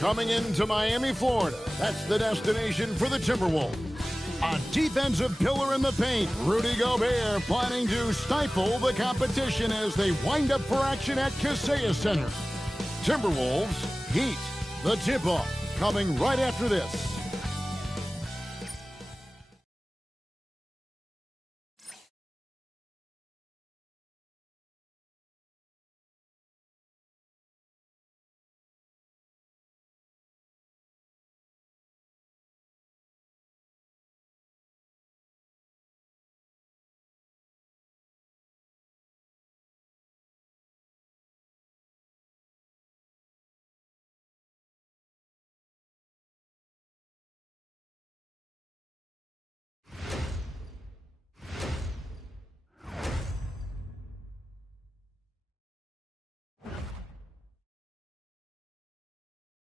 Coming into Miami, Florida, that's the destination for the Timberwolves. A defensive pillar in the paint, Rudy Gobert planning to stifle the competition as they wind up for action at Kaseya Center. Timberwolves, Heat, the tip-off, coming right after this.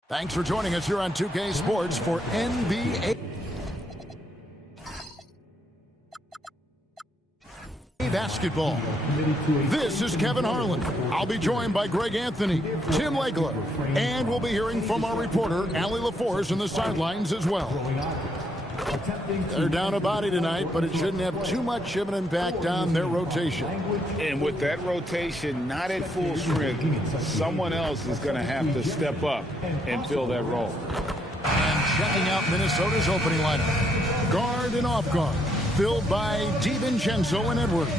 Thanks for joining us here on 2K Sports for NBA basketball. This is Kevin Harlan. I'll be joined by Greg Anthony, Tim Legler, and we'll be hearing from our reporter, Allie LaForce, on the sidelines as well. They're down a body tonight, but it shouldn't have too much of an impact on their rotation. And with that rotation not at full strength, someone else is going to have to step up and fill that role. And checking out Minnesota's opening lineup. Guard and off guard, filled by DiVincenzo and Edwards.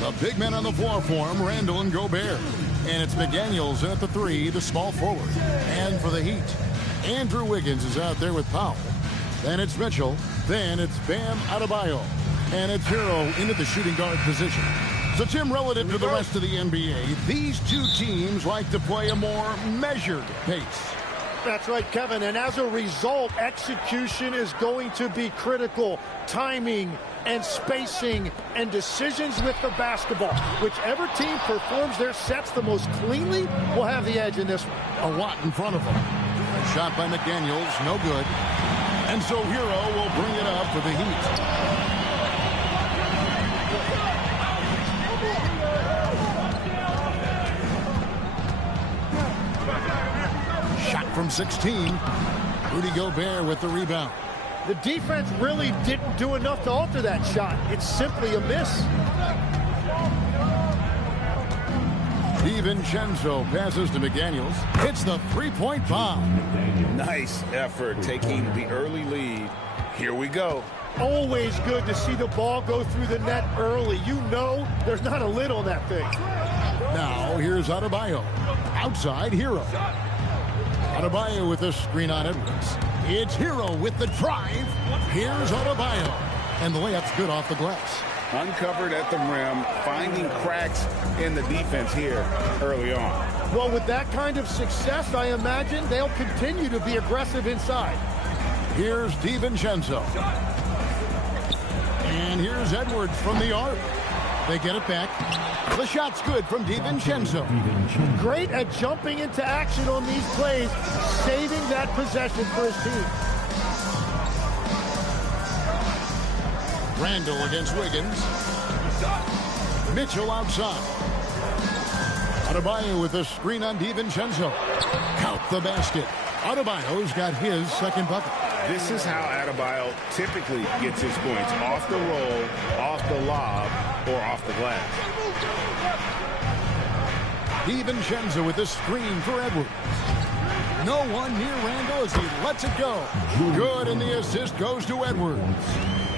The big men on the floor for him, Randall and Gobert. And it's McDaniels at the three, the small forward. And for the Heat, Andrew Wiggins is out there with Powell. Then it's Mitchell. Then it's Bam Adebayo. And it's Hero into the shooting guard position. So, Tim, relative to the rest of the NBA, these two teams like to play a more measured pace. That's right, Kevin. And as a result, execution is going to be critical. Timing and spacing and decisions with the basketball. Whichever team performs their sets the most cleanly will have the edge in this one. A lot in front of them. A shot by McDaniels, no good. And so Hero will bring it up for the Heat. Shot from 16. Rudy Gobert with the rebound. The defense really didn't do enough to alter that shot. It's simply a miss. DiVincenzo passes to McDaniels. Hits the three-point bomb. Nice effort taking the early lead. Here we go. Always good to see the ball go through the net early. You know there's not a lid on that thing. Now here's Adebayo. Outside, Hero. Adebayo with a screen on Edwards. It's Hero with the drive. Here's Adebayo. And the layup's good off the glass. Uncovered at the rim, finding cracks in the defense here early on. Well, with that kind of success, I imagine they'll continue to be aggressive inside. Here's DiVincenzo. And here's Edwards from the arc. They get it back. The shot's good from DiVincenzo. Great at jumping into action on these plays, saving that possession for his team. Randall against Wiggins. Mitchell outside. Adebayo with a screen on DiVincenzo. Count the basket. Adebayo's got his second bucket. This is how Adebayo typically gets his points. Off the roll, off the lob, or off the glass. DiVincenzo with a screen for Edwards. No one near Randall as he lets it go. Good, and the assist goes to Edwards.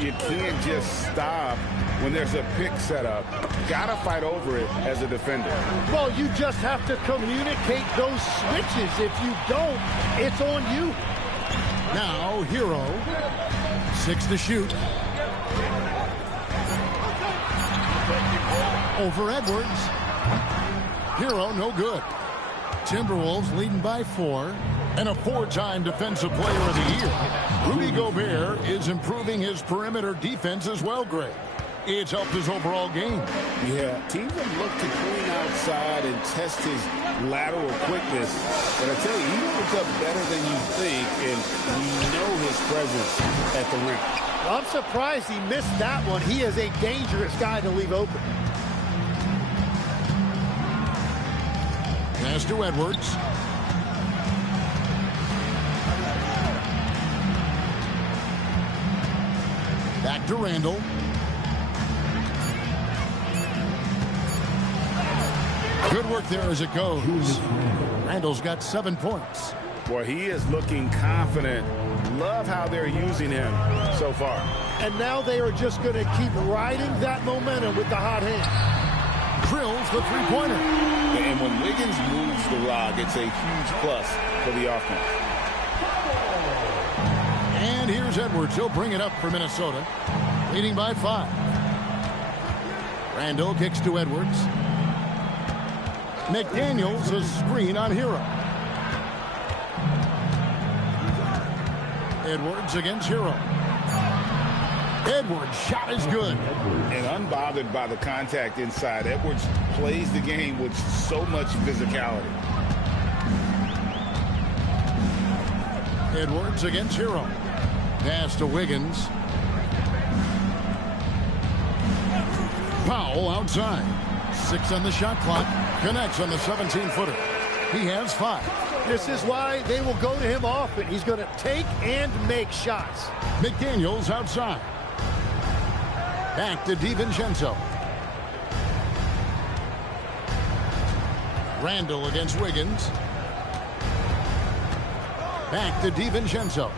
You can't just stop when there's a pick set up. Gotta fight over it as a defender. Well, you just have to communicate those switches. If you don't, it's on you. Now, Hero. 6 to shoot. Over Edwards. Hero, no good. Timberwolves leading by 4. And a 4-time Defensive Player of the Year. Rudy Gobert is improving his perimeter defense as well, Greg. It's helped his overall game. Yeah, teams have looked to clean outside and test his lateral quickness. But I tell you, he holds up better than you think, and we know his presence at the rim. I'm surprised he missed that one. He is a dangerous guy to leave open. Pass to Edwards. to Randall. Good work there as it goes. Randall's got 7 points. Boy, he is looking confident. Love how they're using him so far. And now they are just going to keep riding that momentum with the hot hand. Drills the three-pointer. And when Wiggins moves the rock, it's a huge plus for the offense. And here's Edwards. He'll bring it up for Minnesota, leading by 5. Randall kicks to Edwards. McDaniels a screen on Hero. Edwards against Hero. Edwards' shot is good. And unbothered by the contact inside, Edwards plays the game with so much physicality. Edwards against Hero. Pass to Wiggins. Powell outside. 6 on the shot clock. Connects on the 17-footer. He has 5. This is why they will go to him often. He's going to take and make shots. McDaniels outside. Back to DiVincenzo. Randall against Wiggins. Back to DiVincenzo.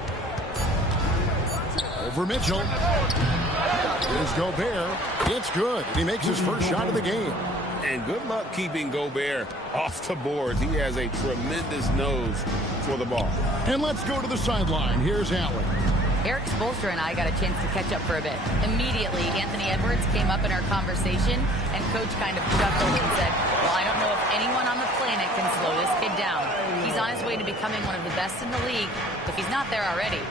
Over Mitchell. Here's Gobert. It's good. He makes his first shot of the game. And good luck keeping Gobert off the boards. He has a tremendous nose for the ball. And let's go to the sideline. Here's Allen. Eric Spoelstra and I got a chance to catch up for a bit. Immediately, Anthony Edwards came up in our conversation, and Coach kind of chuckled and said, well, I don't know if anyone on the planet can slow this kid down. He's on his way to becoming one of the best in the league, if he's not there already.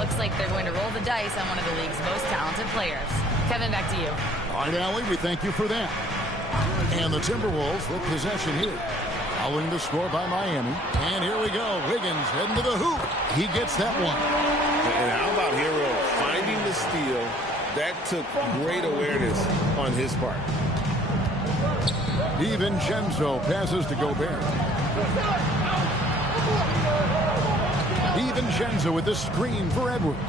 Looks like they're going to roll the dice on one of the league's most talented players. Kevin, back to you. All right, Allie, we thank you for that. And the Timberwolves with possession here. Following the score by Miami. And here we go. Wiggins heading to the hoop. He gets that one. And how about Hero finding the steal? That took great awareness on his part. DiVincenzo passes to Gobert. DiVincenzo with the screen for Edwards.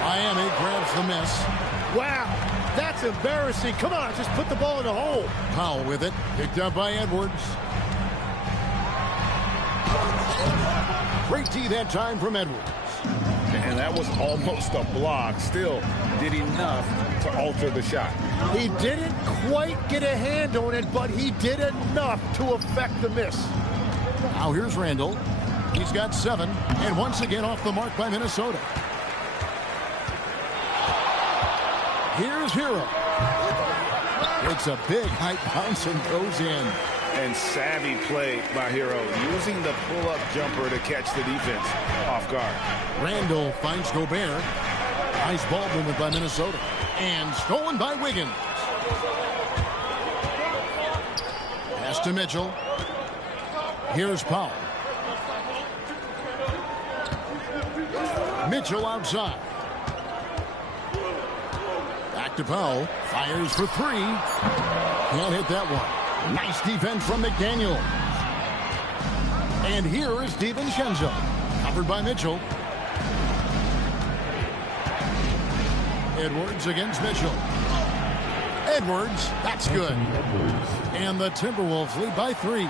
Miami grabs the miss. Wow, that's embarrassing. Come on, just put the ball in the hole. Powell with it. Picked up by Edwards. Great D that time from Edwards. And that was almost a block. Still did enough to alter the shot. He didn't quite get a hand on it, but he did enough to affect the miss. Now here's Randall. He's got 7, and once again off the mark by Minnesota. Here's Hero. Takes a big high bounce and goes in. And savvy play by Hero, using the pull-up jumper to catch the defense off guard. Randall finds Gobert. Nice ball movement by Minnesota. And stolen by Wiggins. Pass to Mitchell. Here's Powell. Mitchell outside. Back to Powell. Fires for 3. Can't hit that one. Nice defense from McDaniel. And here is DiVincenzo. Covered by Mitchell. Edwards against Mitchell. Edwards, that's good. And the Timberwolves lead by 3.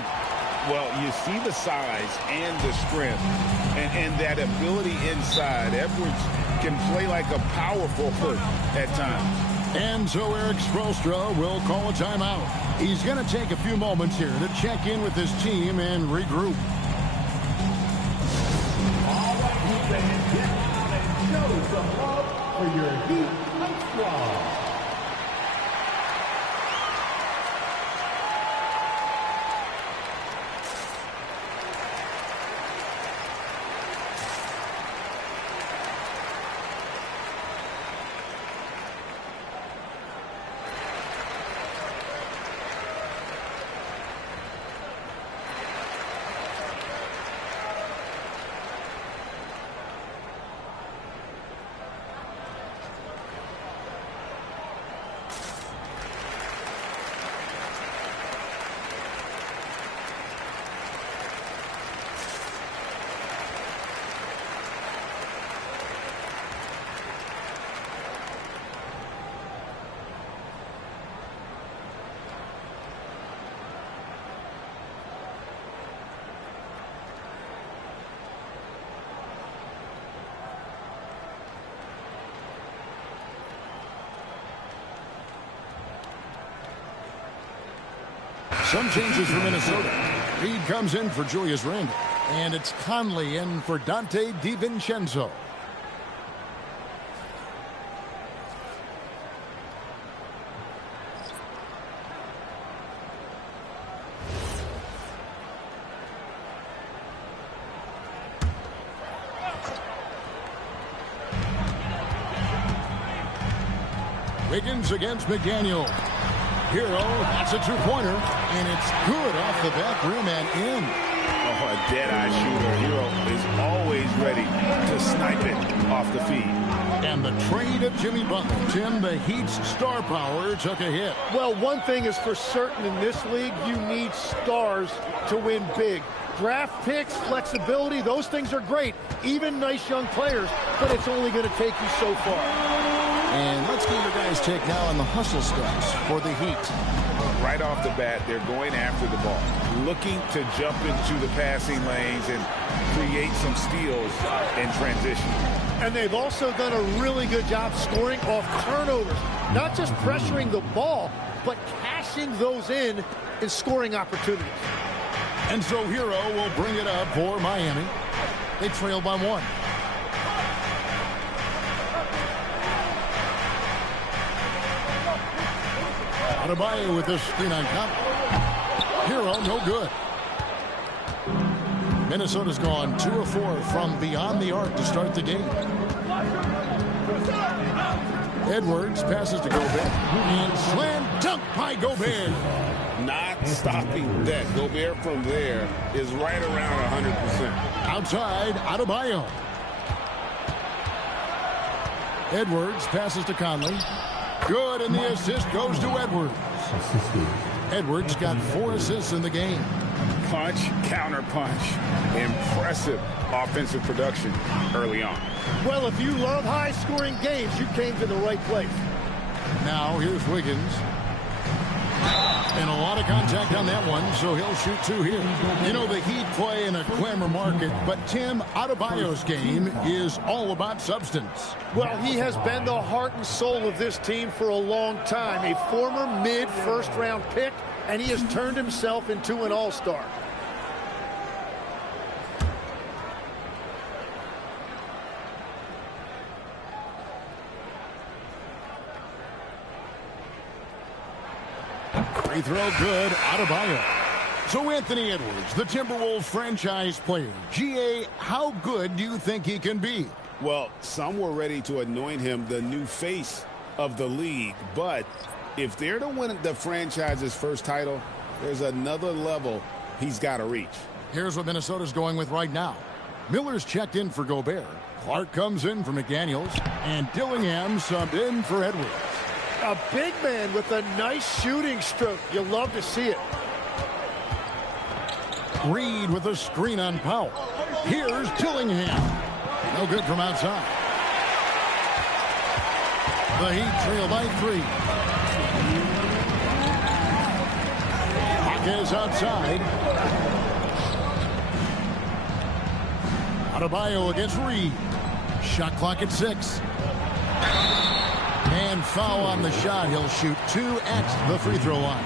Well, you see the size and the strength and that ability inside. Edwards can play like a power forward at times. And so Eric Spoelstra will call a timeout. He's going to take a few moments here to check in with his team and regroup. All right, you fans, get out and show some love for your Heat squad. Some changes for Minnesota. Reed comes in for Julius Randle. And it's Conley in for Dante DiVincenzo. Wiggins against McDaniel. Hero, that's a two-pointer, and it's good off the back rim and in. Oh, a dead-eye shooter. Hero is always ready to snipe it off the feed. And the trade of Jimmy Butler. Tim, the Heat's star power took a hit. Well, one thing is for certain in this league, you need stars to win big. Draft picks, flexibility, those things are great. Even nice young players, but it's only going to take you so far. And let's get your guys' take now on the hustle steps for the Heat. Right off the bat, they're going after the ball, looking to jump into the passing lanes and create some steals in transition. And they've also done a really good job scoring off turnovers. Not just pressuring the ball, but cashing those in scoring opportunities. And so Hero will bring it up for Miami. They trail by one. Adebayo with this screen on top. Hero, no good. Minnesota's gone 2 of 4 from beyond the arc to start the game. Edwards passes to Gobert. And slam dunk by Gobert. Not stopping that. Gobert from there is right around 100%. Outside, Adebayo. Edwards passes to Conley. Good, and the assist goes to Edwards. Edwards got 4 assists in the game. Punch, counter punch. Impressive offensive production early on. Well, if you love high-scoring games, you came to the right place. Now, here's Wiggins. And a lot of contact on that one, so he'll shoot 2 here. You know, the Heat play in a glamour market, but Tim, Adebayo's game is all about substance. Well, he has been the heart and soul of this team for a long time. A former mid-first-round pick, and he has turned himself into an all-star. Free throw good, Adebayo. So Anthony Edwards, the Timberwolves franchise player. GA, how good do you think he can be? Well, some were ready to anoint him the new face of the league. But if they're to win the franchise's first title, there's another level he's got to reach. Here's what Minnesota's going with right now. Miller's checked in for Gobert. Clark comes in for McDaniels. And Dillingham subbed in for Edwards. A big man with a nice shooting stroke. You love to see it. Reed with a screen on Powell. Here's Dillingham. No good from outside. The Heat trail by 3. Hawkins outside. Adebayo against Reed. Shot clock at 6. And foul on the shot. He'll shoot 2 at the free throw line.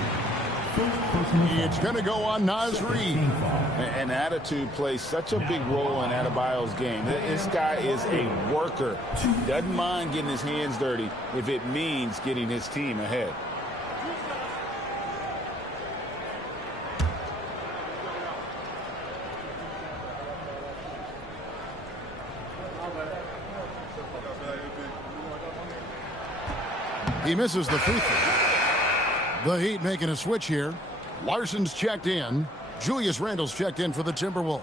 It's going to go on Naz Reid. And attitude plays such a big role in Adebayo's game. This guy is a worker. Doesn't mind getting his hands dirty if it means getting his team ahead. He misses the free throw. The Heat making a switch here. Larson's checked in. Julius Randle's checked in for the Timberwolves.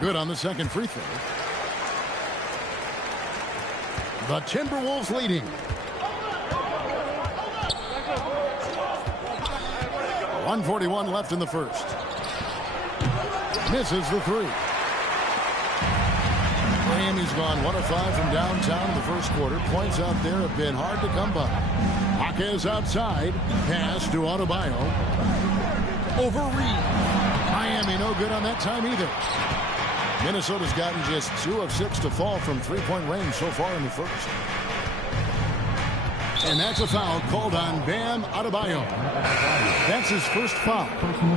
Good on the second free throw. The Timberwolves leading. 1:41 left in the first. Misses the 3. Miami's gone 1 of 5 from downtown in the first quarter. Points out there have been hard to come by. Hawkins outside. Pass to Adebayo. over Reed. Miami no good on that time either. Minnesota's gotten just 2 of 6 to fall from three-point range so far in the first. And that's a foul called on Bam Adebayo. That's his first foul.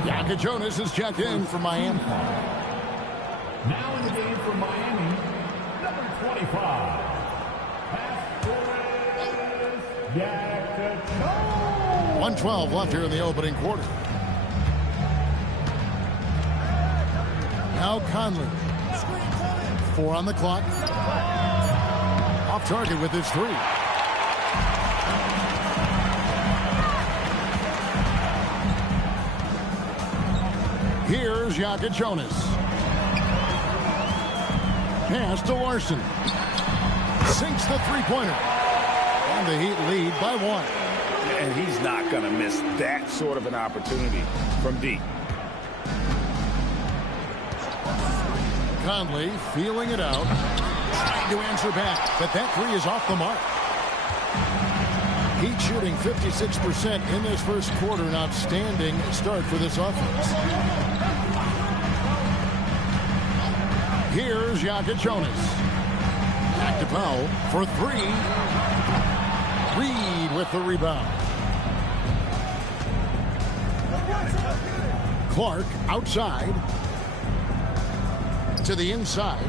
Yaka Jonas is checked in for Miami. Now in the game for Miami, number 25. Yaka Jonas. 1:12 left here in the opening quarter. Now Conley. 4 on the clock. Off target with his 3. Here's Yaka Jonas. Pass to Larson. Sinks the three-pointer. And the Heat lead by 1. And he's not going to miss that sort of an opportunity from deep. Conley feeling it out. Trying to answer back, but that 3 is off the mark. Heat shooting 56% in this first quarter. An outstanding start for this offense. Here's Yaka Jonas. Back to Powell for 3. Reed with the rebound. Clark outside. To the inside.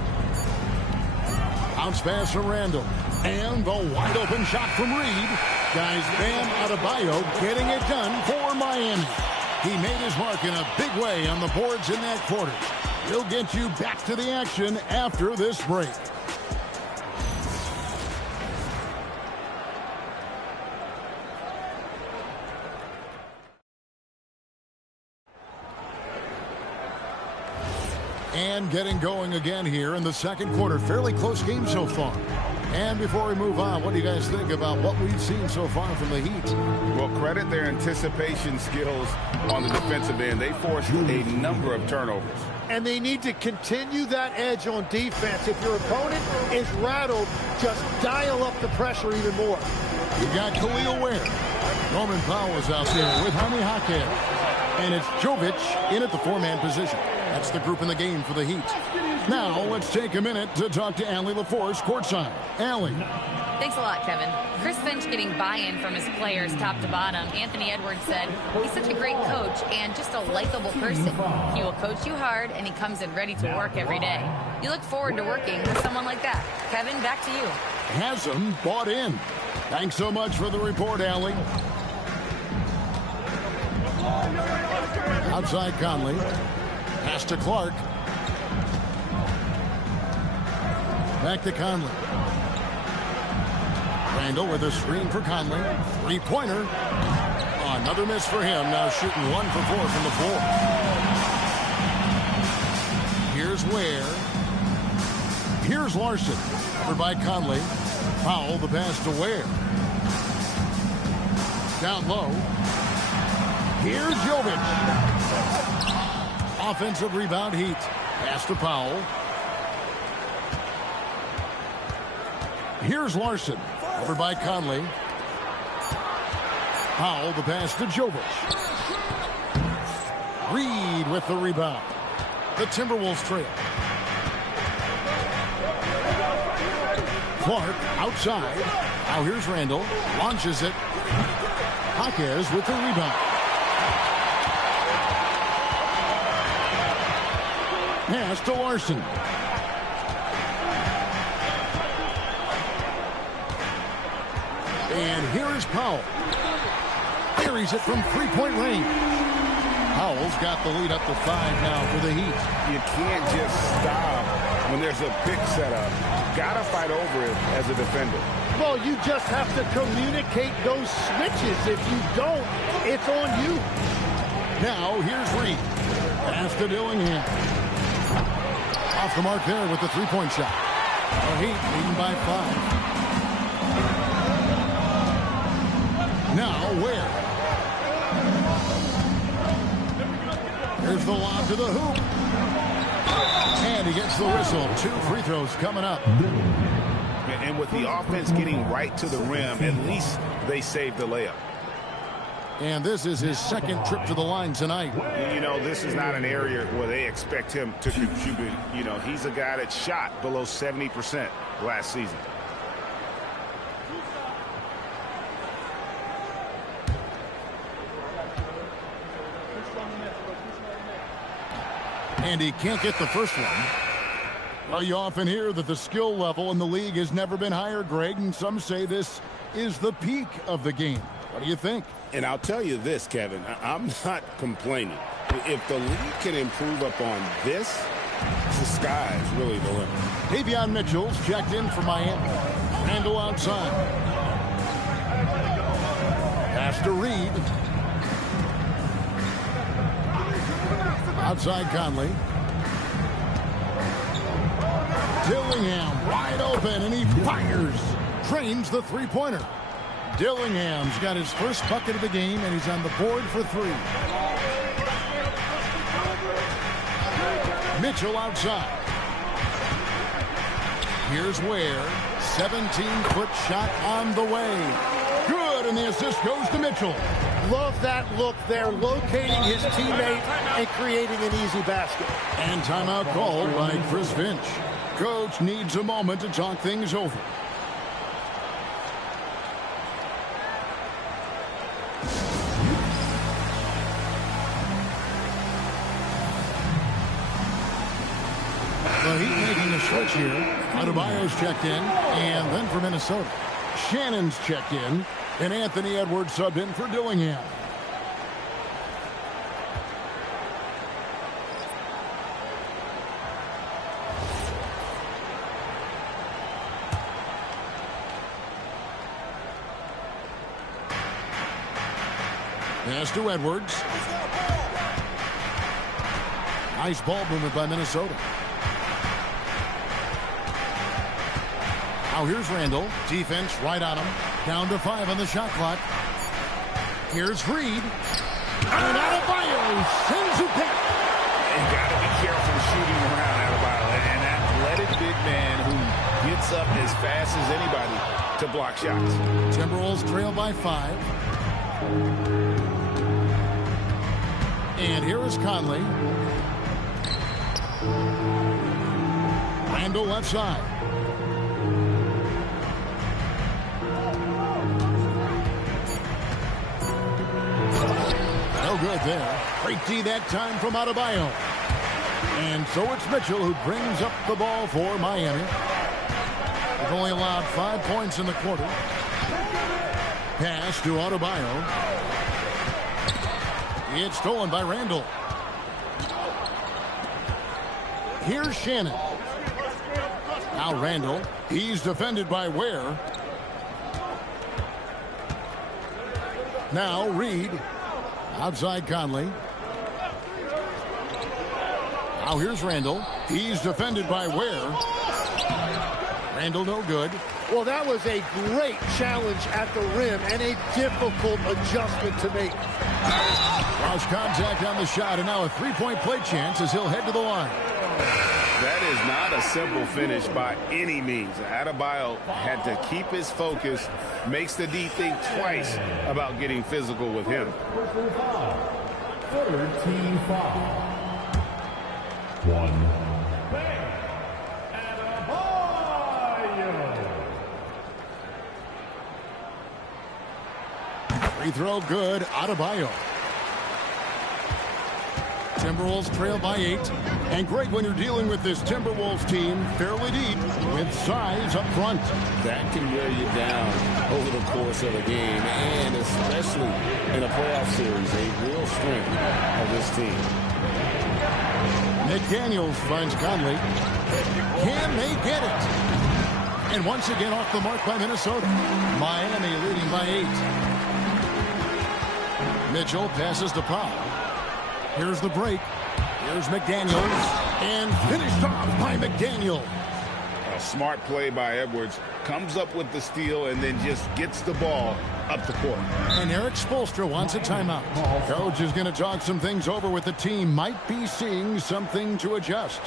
Bounce pass from Randall. And the wide open shot from Reed. Guys, Bam Adebayo getting it done for Miami. He made his mark in a big way on the boards in that quarter. He'll get you back to the action after this break. And getting going again here in the second quarter. Fairly close game so far. And before we move on, what do you guys think about what we've seen so far from the Heat? Well, credit their anticipation skills on the defensive end. They forced a number of turnovers. And they need to continue that edge on defense. If your opponent is rattled, just dial up the pressure even more. You got Khalil Ware. Norman Powell is out there with Jaime Jaquez. And it's Jovic in at the 4-man position. That's the group in the game for the Heat. Now, let's take a minute to talk to Allie LaForce courtside. Allie. Thanks a lot, Kevin. Chris Finch getting buy-in from his players top to bottom. Anthony Edwards said he's such a great coach and just a likable person. He will coach you hard, and he comes in ready to work every day. You look forward to working with someone like that. Kevin, back to you. Has him bought in. Thanks so much for the report, Allie. Outside Conley. Pass to Clark. Back to Conley. Randall with a screen for Conley. 3-pointer. Another miss for him. Now shooting 1 for 4 from the floor. Here's Ware. Here's Larson. Covered by Conley. Powell, the pass to Ware. Down low. Here's Jovic. Offensive rebound Heat. Pass to Powell. Here's Larson. Over by Conley. Powell, the pass to Jovic. Reed with the rebound. The Timberwolves trail. Clark outside. Now here's Randall. Launches it. Jaquez with the rebound. Pass to Larson. And here is Powell. Buries it from 3-point range. Powell's got the lead up to 5 now for the Heat. You can't just stop when there's a pick set up. Gotta fight over it as a defender. Well, you just have to communicate those switches. If you don't, it's on you. Now, here's Reed. Pass to Dillingham. Off the mark there with the 3-point shot. The Heat leading by 5. Now, Ware. Here's the lob to the hoop. And he gets the whistle. 2 free throws coming up. And with the offense getting right to the rim, at least they saved the layup. And this is his second trip to the line tonight. You know, this is not an area where they expect him to contribute. You know, he's a guy that shot below 70% last season. And he can't get the first one. Well, you often hear that the skill level in the league has never been higher, Greg, and some say this is the peak of the game. What do you think? And I'll tell you this, Kevin, I'm not complaining. If the league can improve upon this, the sky is really the limit. Davion Mitchell's checked in for Miami. Randle outside. Pass to Reed. Outside Conley. Dillingham wide open, and he fires. Drains the three-pointer. Dillingham's got his first bucket of the game, and he's on the board for three. Mitchell outside. Here's Ware. 17-foot shot on the way. Good, and the assist goes to Mitchell. Love that look there, locating his teammate and creating an easy basket. And timeout called by Chris Finch. Coach needs a moment to talk things over. The Heat making a switch here. Adebayo's checked in, and then for Minnesota, Shannon's checked in, and Anthony Edwards subbed in for Dillingham. Pass to Edwards. Nice ball movement by Minnesota. Now here's Randle. Defense right on him. Down to 5 on the shot clock. Here's Reed. And Adebayo sends it back. You got to be careful shooting around Adebayo. An athletic big man who gets up as fast as anybody to block shots. Timberwolves trail by 5. And here is Conley. Randle left side. No good there. Great D that time from Adebayo. And so it's Mitchell who brings up the ball for Miami. They've only allowed 5 points in the quarter. Pass to Adebayo. It's stolen by Randle. Here's Shannon. Now Randle. He's defended by Ware. Now Reed. Outside Conley. Now here's Randle. He's defended by Ware. Randle no good. Well, that was a great challenge at the rim and a difficult adjustment to make. Lost contact on the shot, and now a three-point play chance as he'll head to the line. That is not a simple finish by any means. Adebayo had to keep his focus, makes the D think twice about getting physical with him. 13-5. 1. Free throw good. Adebayo. Timberwolves trail by 8. And Greg, when you're dealing with this Timberwolves team, fairly deep with size up front. That can wear you down over the course of a game, and especially in a playoff series, a real strength of this team. McDaniels finds Conley. Can they get it? And once again off the mark by Minnesota. Miami leading by 8. Mitchell passes to Powell. Here's the break. Here's McDaniels. And finished off by McDaniel. A smart play by Edwards. Comes up with the steal and then just gets the ball up the court. And Eric Spoelstra wants a timeout. Coach is going to talk some things over with the team. Might be seeing something to adjust.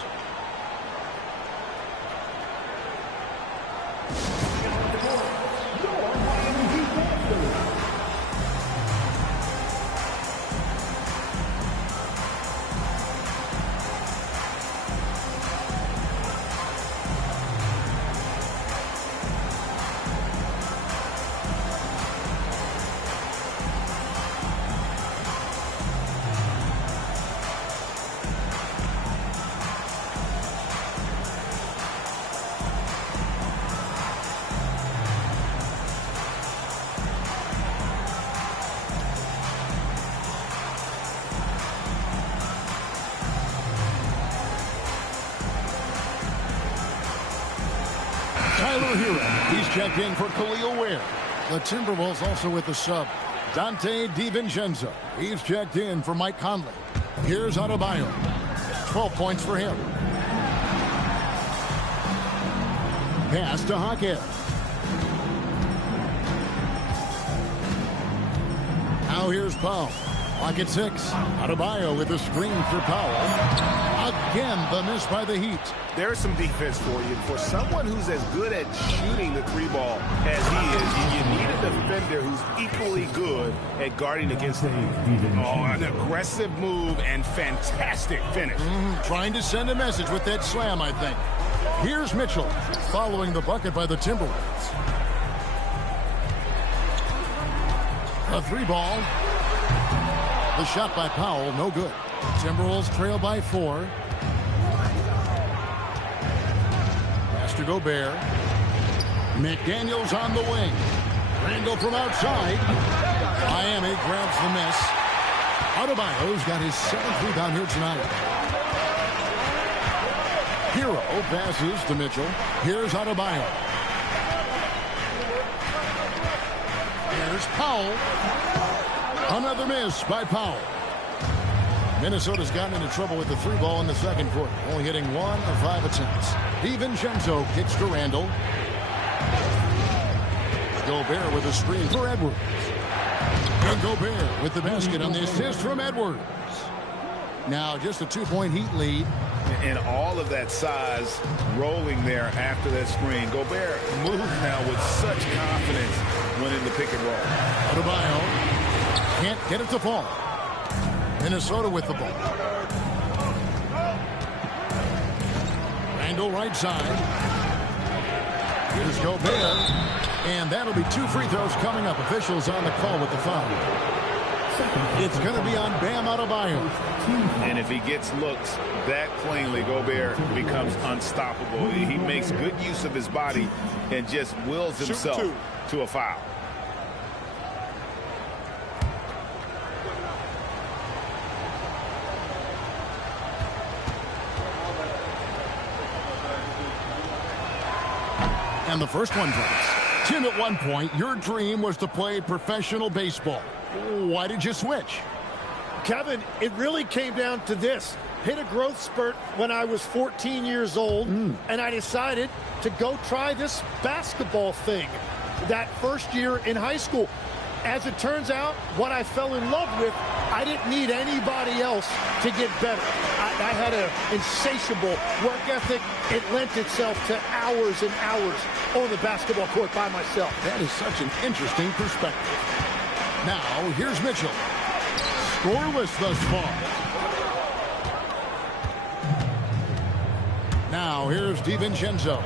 Tyler Hero. He's checked in for Khalil Ware. The Timberwolves also with the sub. Dante DiVincenzo. He's checked in for Mike Conley. Here's Adebayo. 12 points for him. Pass to Hawkins. Now here's Powell. Lock at 6. Adebayo with a screen for Powell. Again, the miss by the Heat. There's some defense for you. For someone who's as good at shooting the three ball as he is, you need a defender who's equally good at guarding against him. Oh, an aggressive move and fantastic finish. Trying to send a message with that slam, I think. Here's Mitchell following the bucket by the Timberwolves. A three ball. The shot by Powell, no good. Timberwolves trail by 4. Pass to Gobert. McDaniels on the wing. Randall from outside. Miami grabs the miss. Adebayo's got his 7th rebound here tonight. Hero passes to Mitchell. Here's Adebayo. Here's Powell. Another miss by Powell. Minnesota's gotten into trouble with the three ball in the second quarter, only hitting 1 of 5 attempts. DiVincenzo kicks to Randall. Gobert with a screen for Edwards. And Gobert with the basket on the assist from Edwards. Now just a 2-point Heat lead. And all of that size rolling there after that screen. Gobert moves now with such confidence when in the pick and roll. Adebayo can't get it to fall. Minnesota with the ball. Randall right side. Here's Gobert. And that'll be 2 free throws coming up. Officials on the call with the foul. It's going to be on Bam Adebayo. And if he gets looks that cleanly, Gobert becomes unstoppable. He makes good use of his body and just wills himself to a foul. And the first one drops. Tim, at one point, your dream was to play professional baseball. Why did you switch? Kevin, it really came down to this. Hit a growth spurt when I was 14 years old, and I decided to go try this basketball thing that first year in high school. As it turns out, what I fell in love with, I didn't need anybody else to get better. I had an insatiable work ethic. It lent itself to hours and hours on the basketball court by myself. That is such an interesting perspective. Now, here's Mitchell. Scoreless thus far. Now, here's DiVincenzo.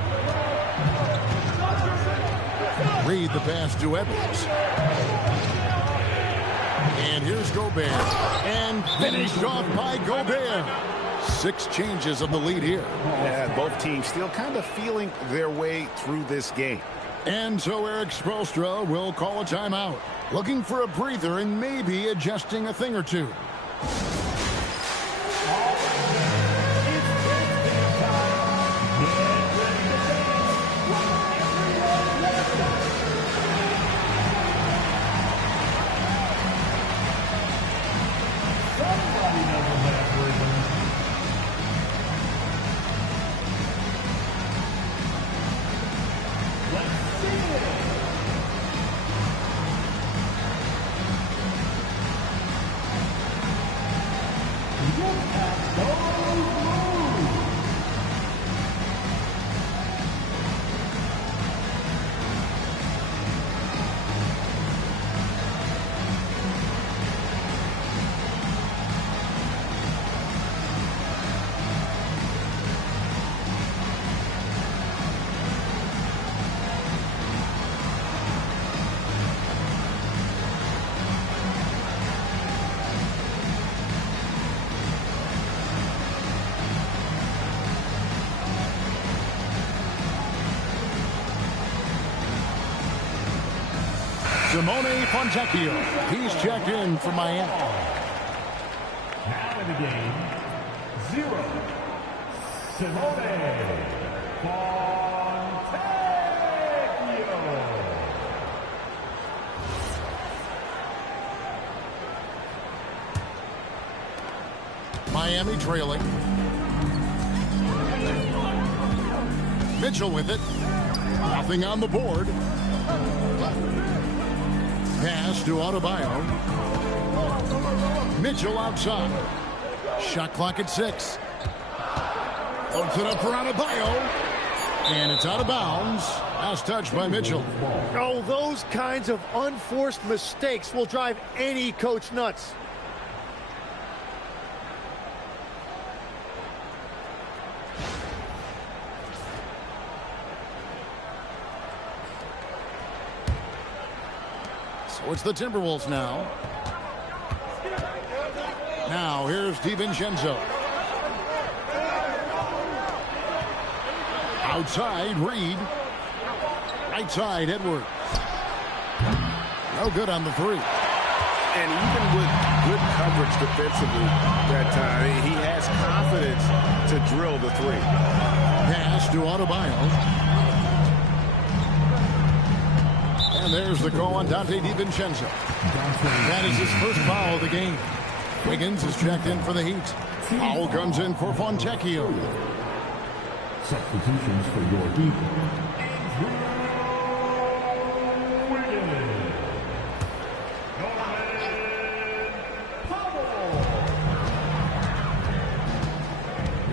Read the pass to Edwards. And here's Gobert. And finished off by Gobert. 6 changes of the lead here. Yeah, both teams still kind of feeling their way through this game. And so Eric Spoelstra will call a timeout. Looking for a breather and maybe adjusting a thing or two. Simone Fontecchio. He's checked in for Miami. Now in the game, 0. Simone Fontecchio. Miami trailing. Mitchell with it. Nothing on the board. Pass to Adebayo. Mitchell outside. Shot clock at 6. Opens it up for Adebayo. And it's out of bounds. Last touch by Mitchell. Oh, those kinds of unforced mistakes will drive any coach nuts. So it's the Timberwolves now. Now here's DiVincenzo. Outside, Reed. Right side, Edwards. No good on the 3. And even with good coverage defensively that time, he has confidence to drill the 3. Pass to Adebayo. And there's the call on Dante DiVincenzo. That is his first foul of the game. Wiggins is checked in for the Heat. Foul comes in for Fontecchio. Substitutions for your Heat.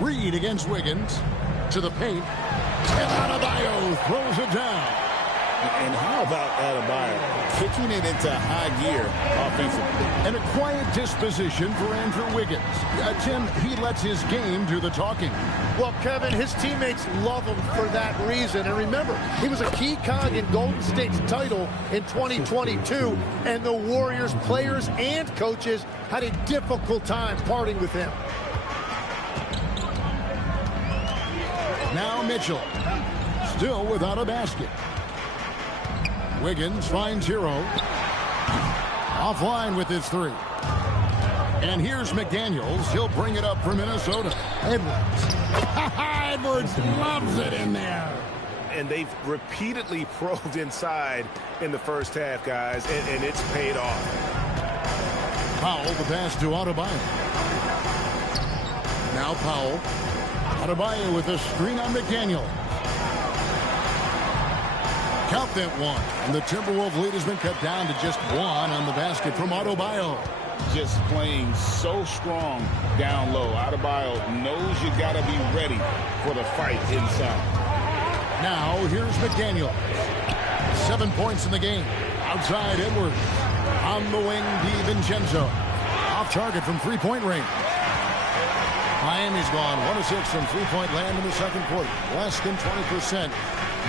Reed against Wiggins. To the paint. And Adebayo throws it down. And how about Adebayo kicking it into high gear offensively? And a quiet disposition for Andrew Wiggins. Tim, he lets his game do the talking. Well, Kevin, his teammates love him for that reason. And remember, he was a key cog in Golden State's title in 2022. And the Warriors players and coaches had a difficult time parting with him. Now Mitchell. Still without a basket. Wiggins finds Hero. Offline with his 3. And here's McDaniels. He'll bring it up for Minnesota. Edwards. Edwards loves it in there. And they've repeatedly probed inside in the first half, guys, and it's paid off. Powell, the pass to Adebayo. Now Powell. Adebayo with a screen on McDaniel. Count that 1. And the Timberwolves lead has been cut down to just 1 on the basket from Adebayo. Just playing so strong down low. Adebayo knows you got to be ready for the fight inside. Now here's McDaniel. 7 points in the game. Outside Edwards. On the wing, DiVincenzo. Off target from three-point range. Miami's gone 1 of 6 from three-point land in the second quarter. Less than 20%.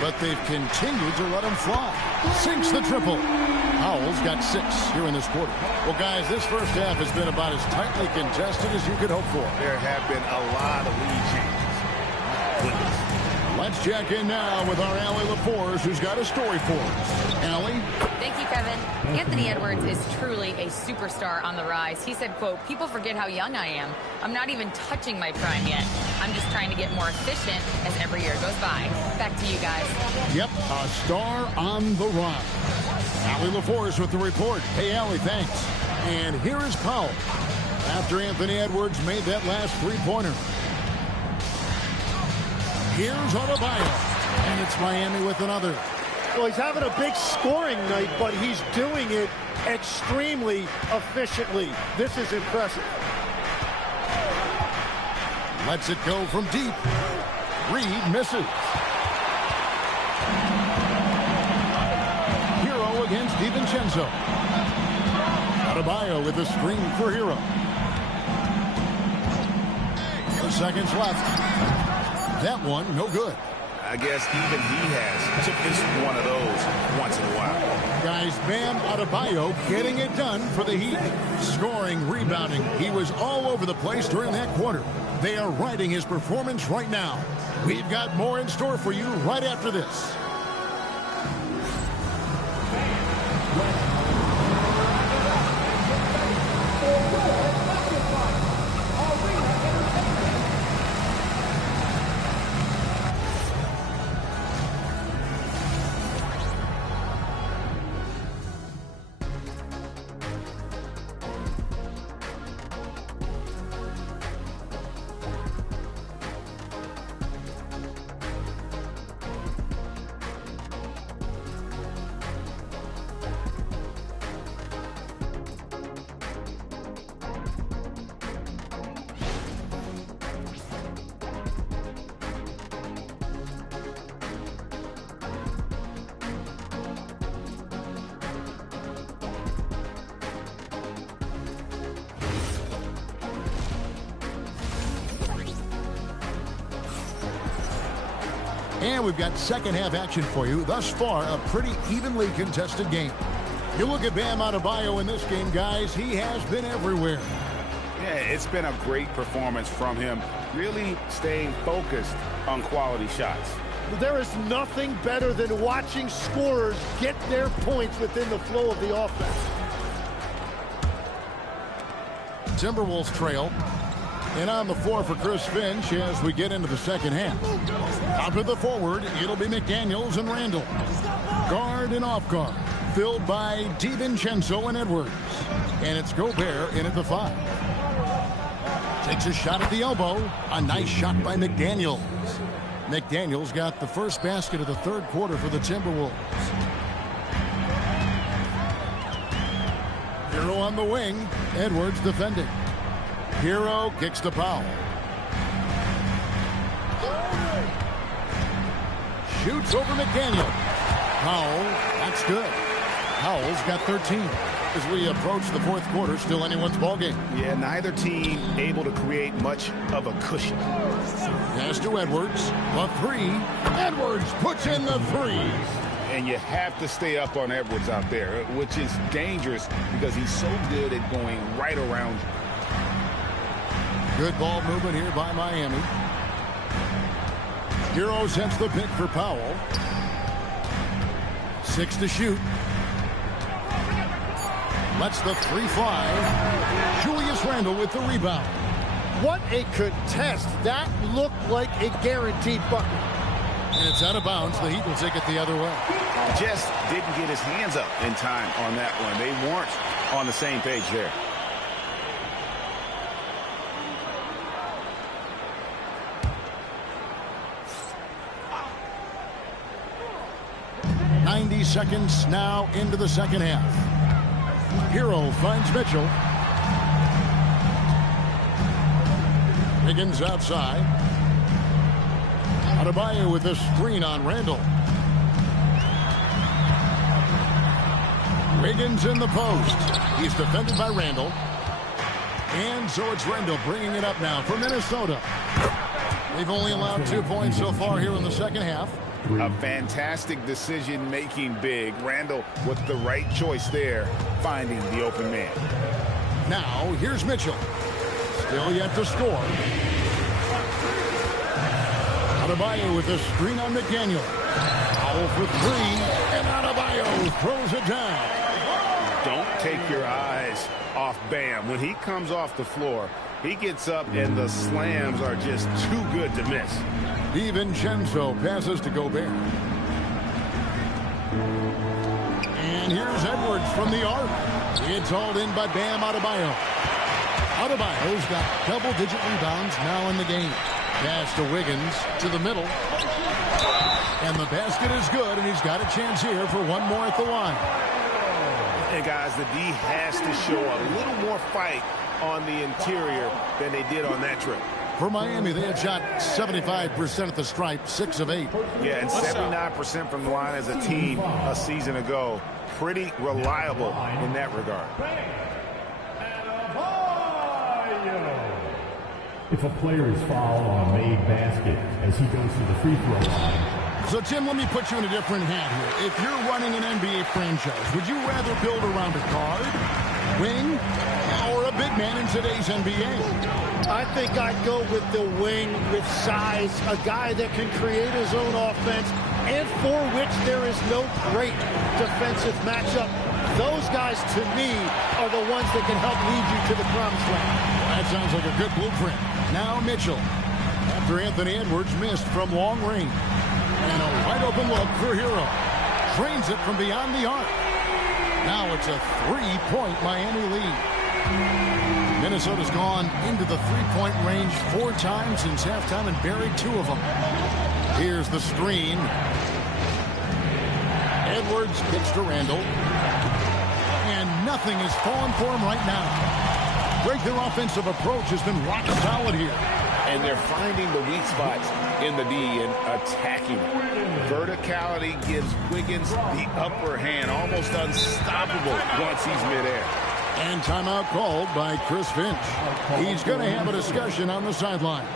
But they've continued to let him fly. Sinks the triple. Powell's got 6 here in this quarter. Well, guys, this first half has been about as tightly contested as you could hope for. There have been a lot of lead changes. Goodness. Let's check in now with our Allie LaForce, who's got a story for us. Allie? Thank you, Kevin. Anthony Edwards is truly a superstar on the rise. He said, quote, "People forget how young I am. I'm not even touching my prime yet. I'm just trying to get more efficient as every year goes by." Back to you guys. Yep, a star on the rise. Allie LaForce with the report. Hey, Allie, thanks. And here is Powell after Anthony Edwards made that last three-pointer. Here's Adebayo, and it's Miami with another. Well, he's having a big scoring night, but he's doing it extremely efficiently. This is impressive. Lets it go from deep. Reed misses. Hero against DiVincenzo. Adebayo with a screen for Hero. 2 seconds left. That one, no good. I guess even he has took this one of those once in a while. Guys, Bam Adebayo getting it done for the Heat. Scoring, rebounding. He was all over the place during that quarter. They are riding his performance right now. We've got more in store for you right after this. And we've got second half action for you. Thus far, a pretty evenly contested game. You look at Bam Adebayo in this game, guys. He has been everywhere. Yeah, it's been a great performance from him. Really staying focused on quality shots. There is nothing better than watching scorers get their points within the flow of the offense. Timberwolves trail. And on the floor for Chris Finch as we get into the second half. Out to the forward, it'll be McDaniels and Randall. Guard and off guard, filled by DiVincenzo and Edwards. And it's Gobert in at the 5. Takes a shot at the elbow. A nice shot by McDaniels. McDaniels got the first basket of the third quarter for the Timberwolves. Hero on the wing. Edwards defending. Hero kicks to Powell. Shoots over McDaniel. Powell, that's good. Powell's got 13. As we approach the fourth quarter, still anyone's ballgame. Yeah, neither team able to create much of a cushion. Pass to Edwards. A 3. Edwards puts in the 3. And you have to stay up on Edwards out there, which is dangerous because he's so good at going right around you. Good ball movement here by Miami. Hero sends the pick for Powell. 6 to shoot. Lets the 3 fly. Julius Randle with the rebound. What a contest. That looked like a guaranteed bucket. And it's out of bounds. The Heat will take it the other way. Just didn't get his hands up in time on that one. They weren't on the same page there. 90 seconds now into the second half. Hero finds Mitchell. Higgins outside. Adebayo with a screen on Randall. Wiggins in the post. He's defended by Randall. And so it's Randall bringing it up now for Minnesota. They've only allowed 2 points so far here in the second half. A fantastic decision-making big. Randall with the right choice there, finding the open man. Now, here's Mitchell. Still yet to score. Adebayo with a screen on McDaniel. Foul for 3, and Adebayo throws it down. Don't take your eyes off Bam. When he comes off the floor, he gets up and the slams are just too good to miss. DiVincenzo passes to Gobert. And here's Edwards from the arc. It's hauled in by Bam Adebayo. Adebayo's got double-digit rebounds now in the game. Pass to Wiggins to the middle. And the basket is good, and he's got a chance here for one more at the line. And guys, the D has to show a little more fight on the interior than they did on that trip. For Miami, they had shot 75% at the stripe, 6 of 8. Yeah, and 79% from the line as a team a season ago. Pretty reliable in that regard. If a player is fouled on a made basket as he goes to the free throw line. So, Tim, let me put you in a different hat here. If you're running an NBA franchise, would you rather build around a guard, wing, or a big man in today's NBA? I think I'd go with the wing with size, a guy that can create his own offense and for which there is no great defensive matchup. Those guys, to me, are the ones that can help lead you to the promised land. Well, that sounds like a good blueprint. Now Mitchell, after Anthony Edwards missed from long range. And a wide open look for Hero. Drains it from beyond the arc. Now it's a 3-point Miami lead. Minnesota's gone into the 3-point range 4 times since halftime and buried 2 of them. Here's the screen. Edwards kicks to Randall. And nothing is falling for him right now. Their offensive approach has been rock solid here. And they're finding the weak spots in the D and attacking. Verticality gives Wiggins the upper hand, almost unstoppable once he's midair. And timeout called by Chris Finch. He's going to have a discussion on the sideline.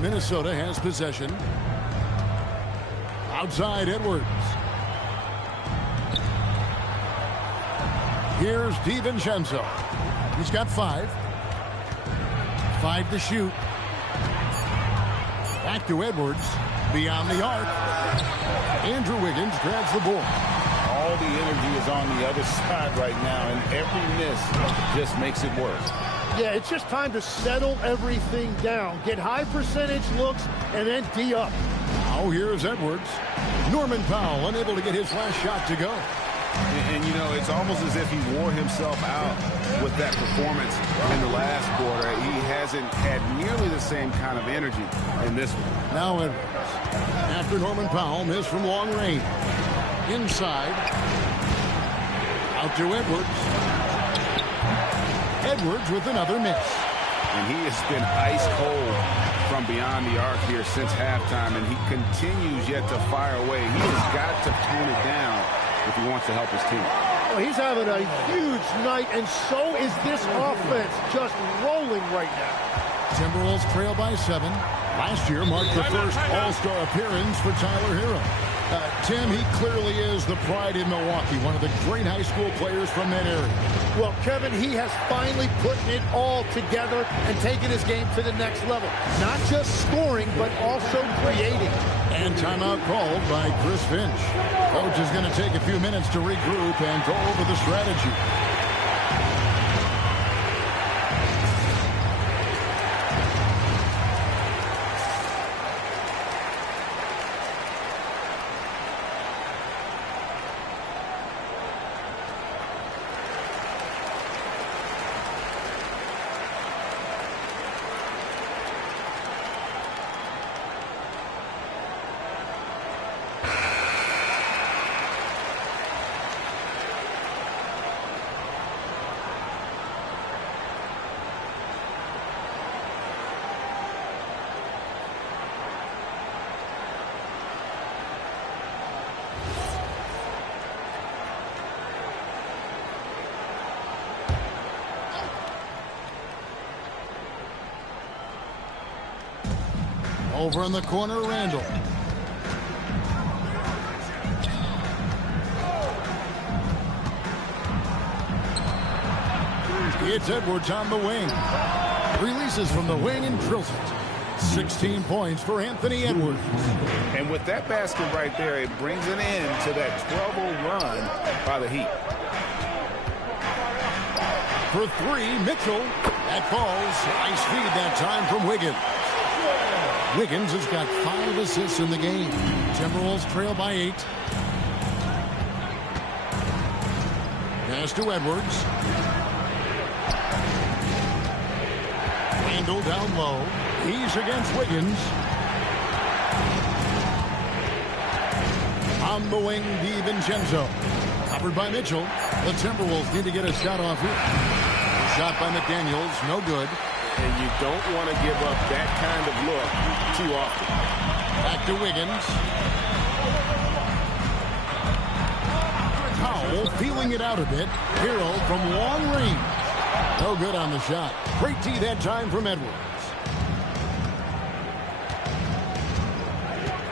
And Minnesota has possession. Outside Edwards. Here's DiVincenzo. He's got 5. 5 to shoot. Back to Edwards. Beyond the arc. Andrew Wiggins grabs the board. All the energy is on the other side right now, and every miss just makes it worse. Yeah, it's just time to settle everything down. Get high percentage looks and then D up. Now here's Edwards. Norman Powell unable to get his last shot to go. And, you know, it's almost as if he wore himself out with that performance in the last quarter. He hasn't had nearly the same kind of energy in this one. Now Edwards. After Norman Powell missed from long range. Inside. Out to Edwards. Edwards with another miss. And he has been ice cold from beyond the arc here since halftime, and he continues yet to fire away. He has got to tone it down if he wants to help his team. Well, he's having a huge night, and so is this offense, just rolling right now. Timberwolves trail by 7. Last year marked the first All-Star appearance for Tyler Hero. Tim, he clearly is the pride in Milwaukee, one of the great high school players from that area. Well, Kevin, he has finally put it all together and taken his game to the next level. Not just scoring, but also creating. And timeout called by Chris Finch. Coach is going to take a few minutes to regroup and go over the strategy. Over in the corner, Randall. It's Edwards on the wing. Releases from the wing and drills it. 16 points for Anthony Edwards. And with that basket right there, it brings an end to that 12-0 run by the Heat. For 3, Mitchell. That falls. Nice feed that time from Wiggins. Wiggins has got 5 assists in the game. Timberwolves trail by 8. Pass to Edwards. Randall down low. He's against Wiggins. On the wing, DiVincenzo. Covered by Mitchell. The Timberwolves need to get a shot off here. Shot by McDaniels, no good. And you don't want to give up that kind of look too often. Back to Wiggins. Powell feeling it out a bit. Hero from long range. No good on the shot. Great tee that time from Edwards.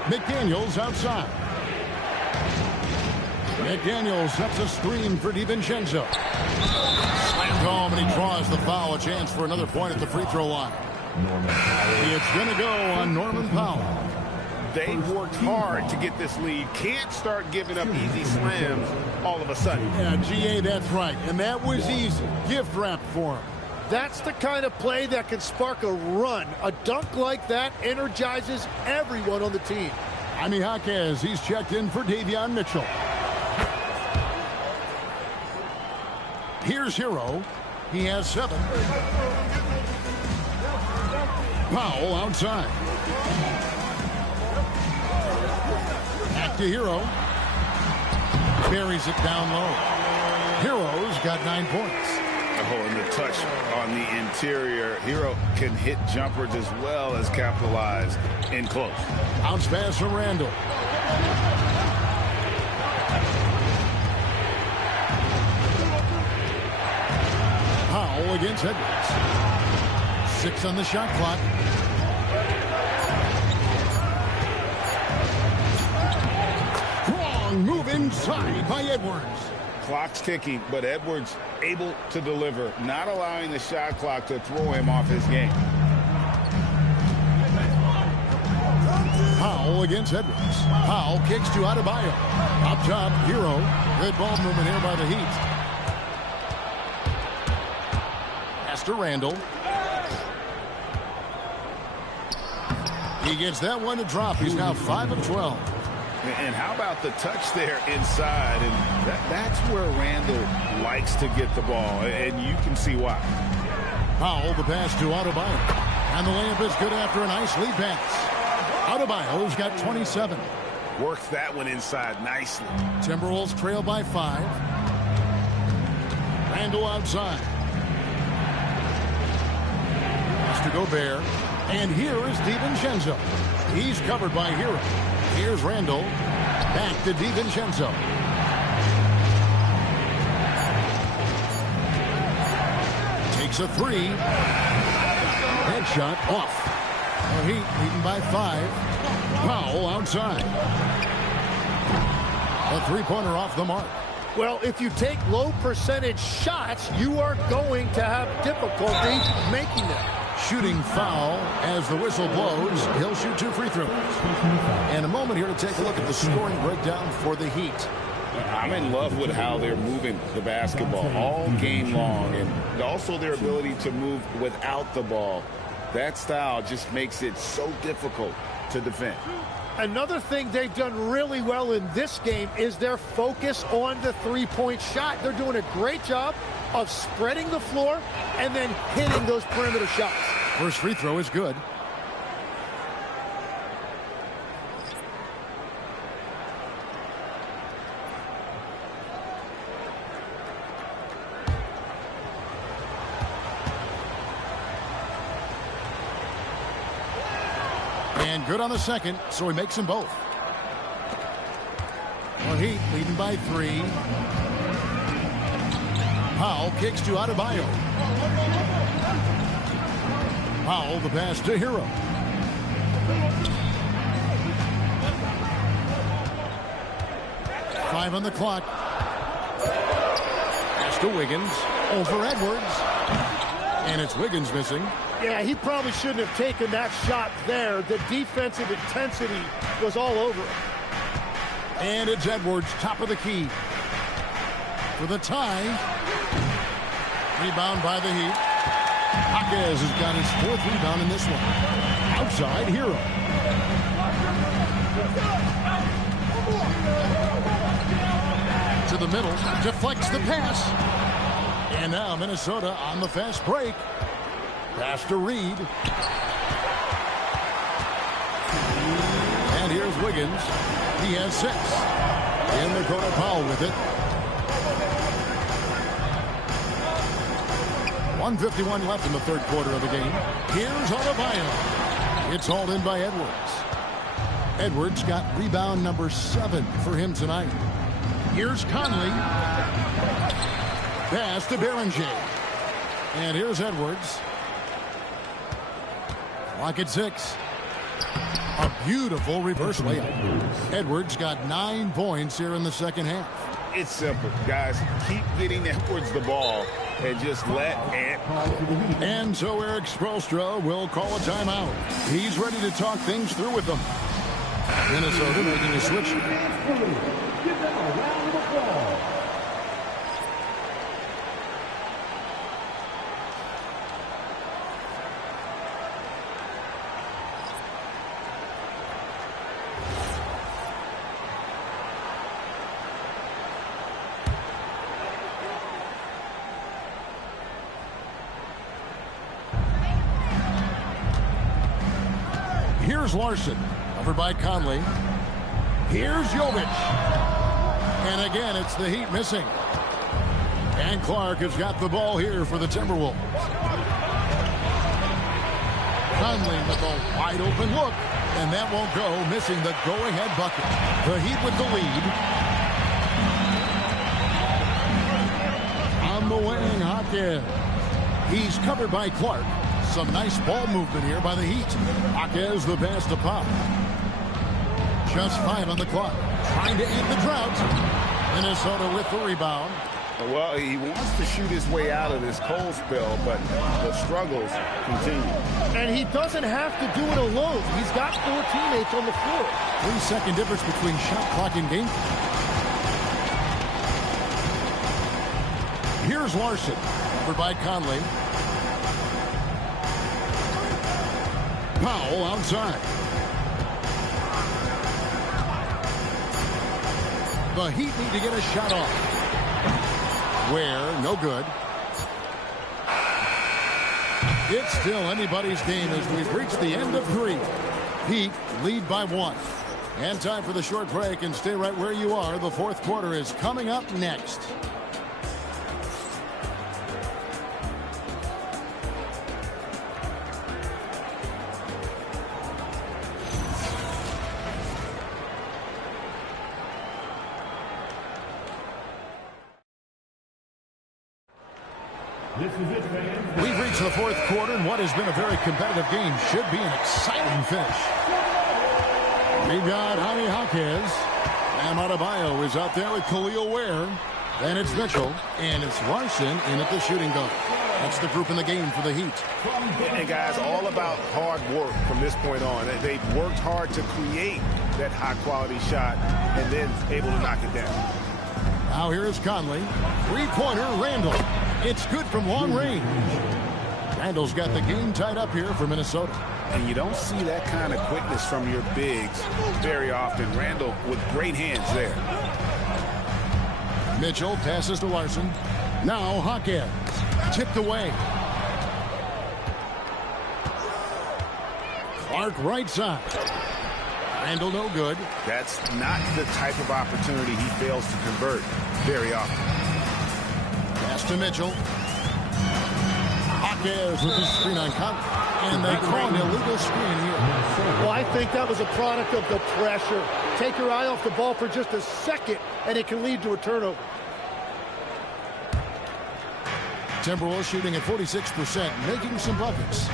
McDaniels outside. McDaniels sets a screen for DiVincenzo. Slammed home, and he draws the foul. A chance for another point at the free throw line. It's going to go on Norman Powell. They worked hard to get this lead. Can't start giving up easy slams all of a sudden. Yeah, GA, that's right. And that was easy. Gift wrap for him. That's the kind of play that can spark a run. A dunk like that energizes everyone on the team. Jaime Jaquez, he's checked in for Davion Mitchell. Here's Hero. He has 7. Powell outside. Back to Hero. Buries it down low. Hero's got 9 points. Oh, and the touch on the interior. Hero can hit jumpers as well as capitalize in close. Bounce pass from Randall. Powell against Edwards. 6 on the shot clock. Strong move inside by Edwards. Clock's ticking, but Edwards able to deliver, not allowing the shot clock to throw him off his game. Powell against Edwards. Powell kicks to Adebayo. Up top, Hero. Good ball movement here by the Heat. Pass to Randall. He gets that one to drop. He's now 5 of 12. And how about the touch there inside? And that's where Randall likes to get the ball, and you can see why. Powell, the pass to Adebayo. And the layup is good after a nice lead pass. Adebayo's got 27. Worked that one inside nicely. Timberwolves trail by 5. Randall outside. Pass to Gobert. And here is DiVincenzo. He's covered by Hero. Here's Randall. Back to DiVincenzo. Takes a 3. Headshot off. The Heat leading by 5. Powell outside. A three-pointer off the mark. Well, if you take low percentage shots, you are going to have difficulty making them. Shooting foul as the whistle blows. He'll shoot 2 free throws. And a moment here to take a look at the scoring breakdown for the Heat. I'm in love with how they're moving the basketball all game long, and also their ability to move without the ball. That style just makes it so difficult to defend. Another thing they've done really well in this game is their focus on the three-point shot. They're doing a great job of spreading the floor and then hitting those perimeter shots. First free throw is good. And good on the second, so he makes them both. Well, Heat leading by 3. Powell kicks to Adebayo. Powell, the pass to Hero. Five on the clock. Pass to Wiggins. Over Edwards. And it's Wiggins missing. Yeah, he probably shouldn't have taken that shot there. The defensive intensity was all over him. And it's Edwards, top of the key. For the tie. Rebound by the Heat. Jaquez has got his 4th rebound in this one. Outside, Hero. To the middle. Deflects the pass. And now Minnesota on the fast break. Pass to Reed. And here's Wiggins. He has 6. In the corner, Powell with it. 1:51 left in the third quarter of the game. Here's Adebayo. It's hauled in by Edwards. Edwards got rebound number 7 for him tonight. Here's Conley. Pass to Berenger. And here's Edwards. Clock at 6. A beautiful reverse layup. Edwards got 9 points here in the second half. It's simple, guys. Keep getting Edwards the ball and just let Ant. And so Eric Spoelstra will call a timeout. He's ready to talk things through with them. Minnesota making a switch. Give them a round of applause. Here's Larson, covered by Conley. Here's Jovic. And again, it's the Heat missing. And Clark has got the ball here for the Timberwolves. Conley with a wide open look. And that won't go, missing the go-ahead bucket. The Heat with the lead. On the wing, Jaquez. He's covered by Clark. Some nice ball movement here by the Heat. Jaquez the pass to Pop. Just 5 on the clock. trying to end the drought. Minnesota with the rebound. Well, he wants to shoot his way out of this cold spell, but the struggles continue. And he doesn't have to do it alone. He's got 4 teammates on the floor. 3-second difference between shot clock and game. Here's Larson, covered by Conley. Powell outside. The Heat need to get a shot off. Where, no good. It's still anybody's game as we've reached the end of 3. Heat lead by 1. And time for the short break, and stay right where you are. The fourth quarter is coming up next. We've reached the fourth quarter, and what has been a very competitive game should be an exciting finish. We've got Jaime Jaquez. Bam Adebayo is out there with Khalil Ware. Then it's Mitchell, and it's Larson in at the shooting guard. That's the group in the game for the Heat. And guys, all about hard work from this point on. They've worked hard to create that high-quality shot and then able to knock it down. Now here is Conley. Three-pointer, Randall. It's good from long range. Randall's got the game tied up here for Minnesota. And you don't see that kind of quickness from your bigs very often. Randall with great hands there. Mitchell passes to Larson. Now Jaquez. Tipped away. Clark right side. Randall no good. That's not the type of opportunity he fails to convert very often. Pass to Mitchell. Jaquez with his screen on Conley. And they call an illegal screen here. Well, I think that was a product of the pressure. Take your eye off the ball for just a second, and it can lead to a turnover. Timberwolves shooting at 46%, making some buckets.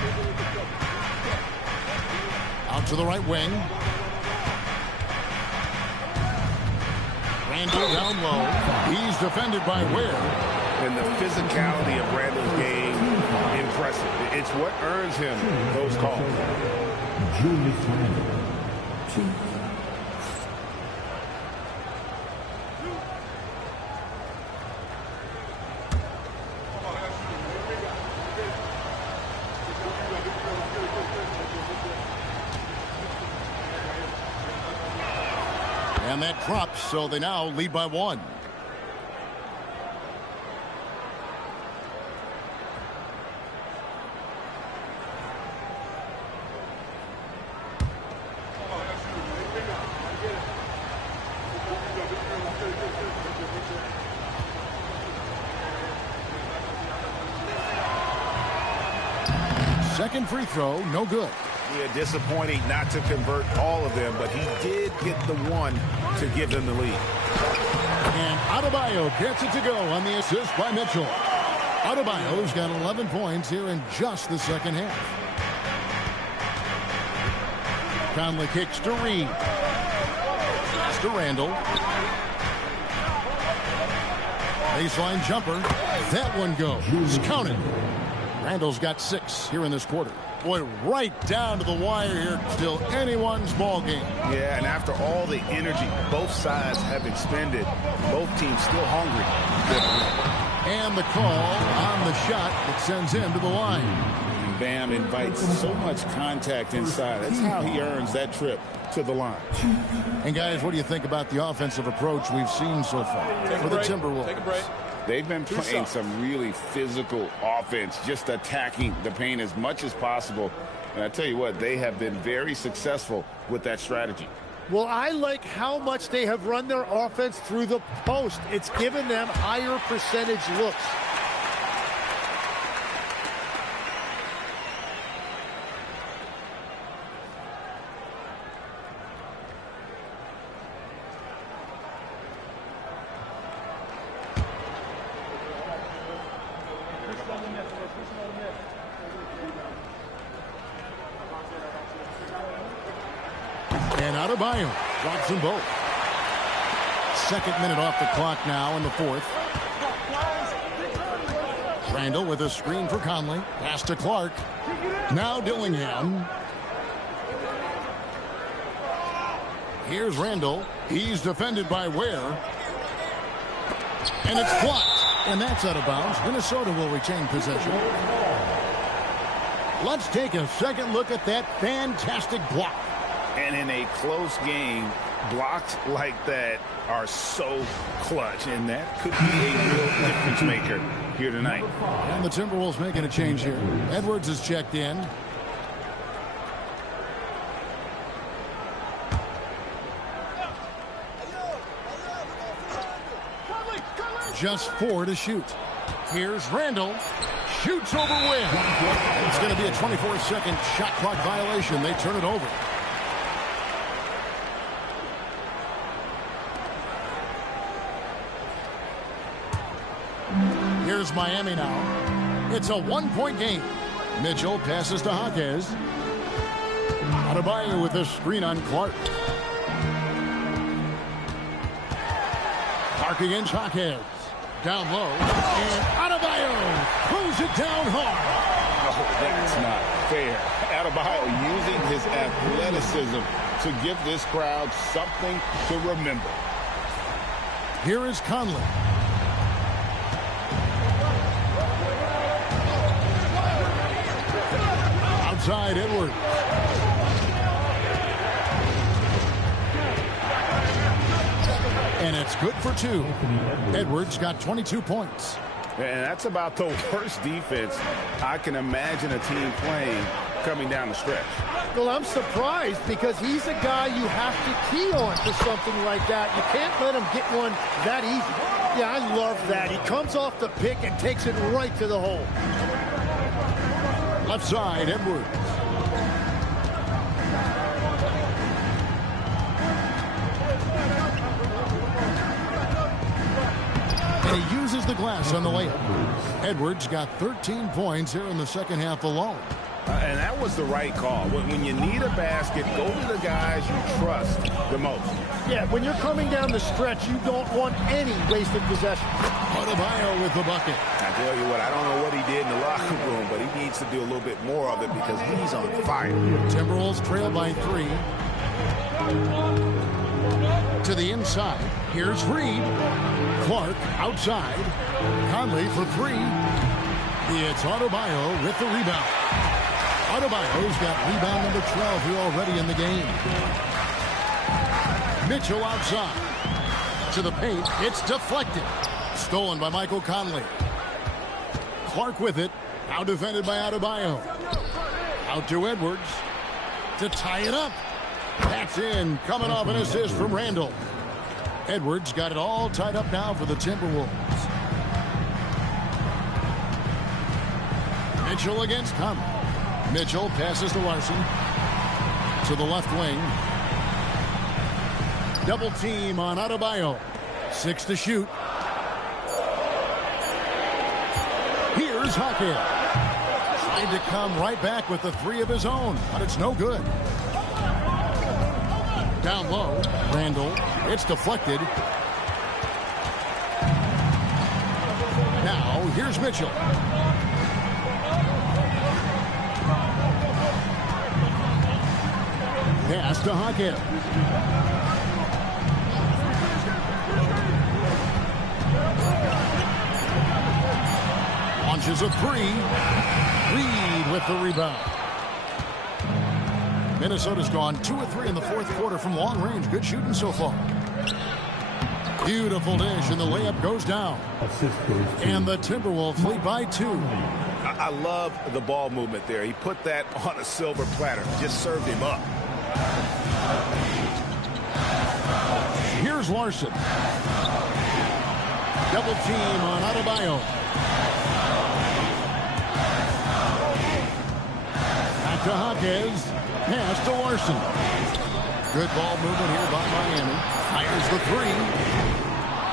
Out to the right wing. Randall down low. He's defended by Ware. And the physicality of Randall's game, impressive. It's what earns him those calls. Julius Randle. And that drops, so they now lead by 1. Second free throw, no good. Yeah, disappointing not to convert all of them, but he did get the one to give them the lead. And Adebayo gets it to go on the assist by Mitchell. Adebayo's got 11 points here in just the second half. Conley kicks to Reed. Pass to Randall. Baseline jumper. That one goes. Counted. Randall's got 6 here in this quarter. Boy, right down to the wire here. Still anyone's ball game. Yeah, and after all the energy both sides have expended, both teams still hungry. And the call on the shot that sends him to the line. And Bam invites so much contact inside. That's how he earns that trip to the line. And guys, what do you think about the offensive approach we've seen so far for the Timberwolves? Take a break. They've been playing some really physical offense, just attacking the paint as much as possible. And I tell you what, they have been very successful with that strategy. Well, I like how much they have run their offense through the post. It's given them higher percentage looks. And Adebayo drops them both. Second minute off the clock now in the fourth. Randall with a screen for Conley. Pass to Clark. Now Dillingham. Here's Randall. He's defended by Ware. And it's blocked. And that's out of bounds. Minnesota will retain possession. Let's take a second look at that fantastic block. And in a close game, blocks like that are so clutch. And that could be a real difference maker here tonight. And the Timberwolves making a change here. Edwards is checked in. Just 4 to shoot. Here's Randall. Shoots over Wynn. It's going to be a 24-second shot clock violation. They turn it over. Here's Miami now. It's a one-point game. Mitchell passes to Jaquez. Adebayo with a screen on Clark. Clark against Jaquez. Down low. And Adebayo throws it down hard. Oh, that's not fair. Adebayo using his athleticism to give this crowd something to remember. Here is Conley. Outside Edwards. And it's good for 2. Edwards got 22 points. And that's about the worst defense I can imagine a team playing coming down the stretch. Well, I'm surprised because he's a guy you have to key on for something like that. You can't let him get one that easy. Yeah, I love that. He comes off the pick and takes it right to the hole. Left side, Edwards. And he uses the glass on the layup. Edwards got 13 points here in the second half alone. And that was the right call. When you need a basket, go to the guys you trust the most. Yeah, when you're coming down the stretch, you don't want any wasted possession. Adebayo with the bucket. I tell you what, I don't know what he did in the locker room, but he needs to do a little bit more of it because he's on fire. Timberwolves trail by 3. To the inside. Here's Reed. Clark outside. Conley for 3. It's Adebayo with the rebound. Adebayo's got rebound number 12 here already in the game. Mitchell outside. To the paint. It's deflected. Stolen by Michael Conley. Clark with it. Now defended by Adebayo. Out to Edwards. To tie it up. That's in. Coming off an assist from Randall. Edwards got it all tied up now for the Timberwolves. Mitchell against Conley. Mitchell passes to Larson. To the left wing. Double team on Adebayo. 6 to shoot. Here's Jaquez. Trying to come right back with the 3 of his own, but it's no good. Down low, Randall. It's deflected. Now, here's Mitchell. Pass to Jaquez. Launches a 3. Reed with the rebound. Minnesota's gone 2 of 3 in the fourth quarter from long range. Good shooting so far. Beautiful dish, and the layup goes down. And the Timberwolves lead by 2. I love the ball movement there. He put that on a silver platter. Just served him up. Here's Larson. Double team on Adebayo. Back to Jaquez. Pass to Larson. Good ball movement here by Miami. Fires the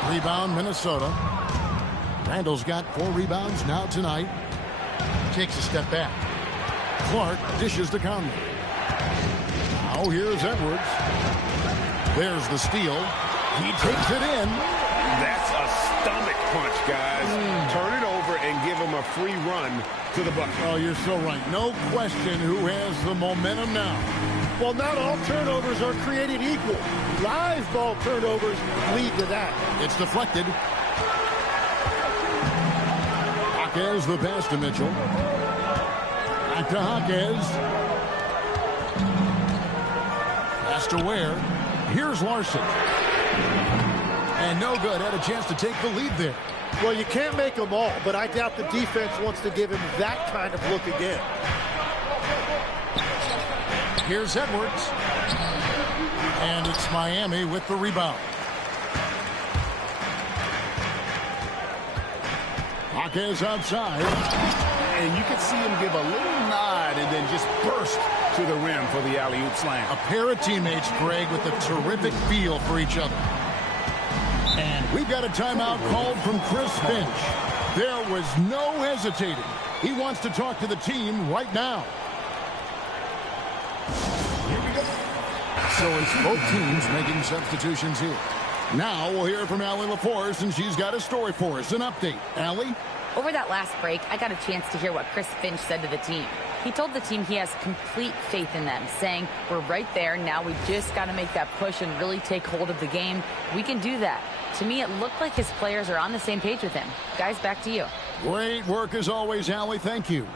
3. Rebound Minnesota. Randall's got 4 rebounds now tonight. Takes a step back. Clark dishes to Conley. Now here's Edwards. There's the steal. He takes it in. That's a stomach punch, guys. Turn it over and give him a free run to the bucket. Oh, you're so right. No question who has the momentum now. Well, not all turnovers are created equal. Live ball turnovers lead to that. It's deflected. Jaquez the pass to Mitchell. Back to Jaquez. Pass to Ware. Here's Larson. And no good. Had a chance to take the lead there. Well, you can't make them all, but I doubt the defense wants to give him that kind of look again. Here's Edwards. And it's Miami with the rebound. Jaquez outside. And you can see him give a little nod and then just burst to the rim for the alley-oop slam. A pair of teammates, Greg, with a terrific feel for each other. And we've got a timeout called from Chris Finch. There was no hesitating. He wants to talk to the team right now. So it's both teams making substitutions here. Now we'll hear from Allie LaForce, and she's got a story for us. An update. Allie? Over that last break, I got a chance to hear what Chris Finch said to the team. He told the team he has complete faith in them, saying, we're right there. Now we just got to make that push and really take hold of the game. We can do that. To me, it looked like his players are on the same page with him. Guys, back to you. Great work as always, Allie. Thank you.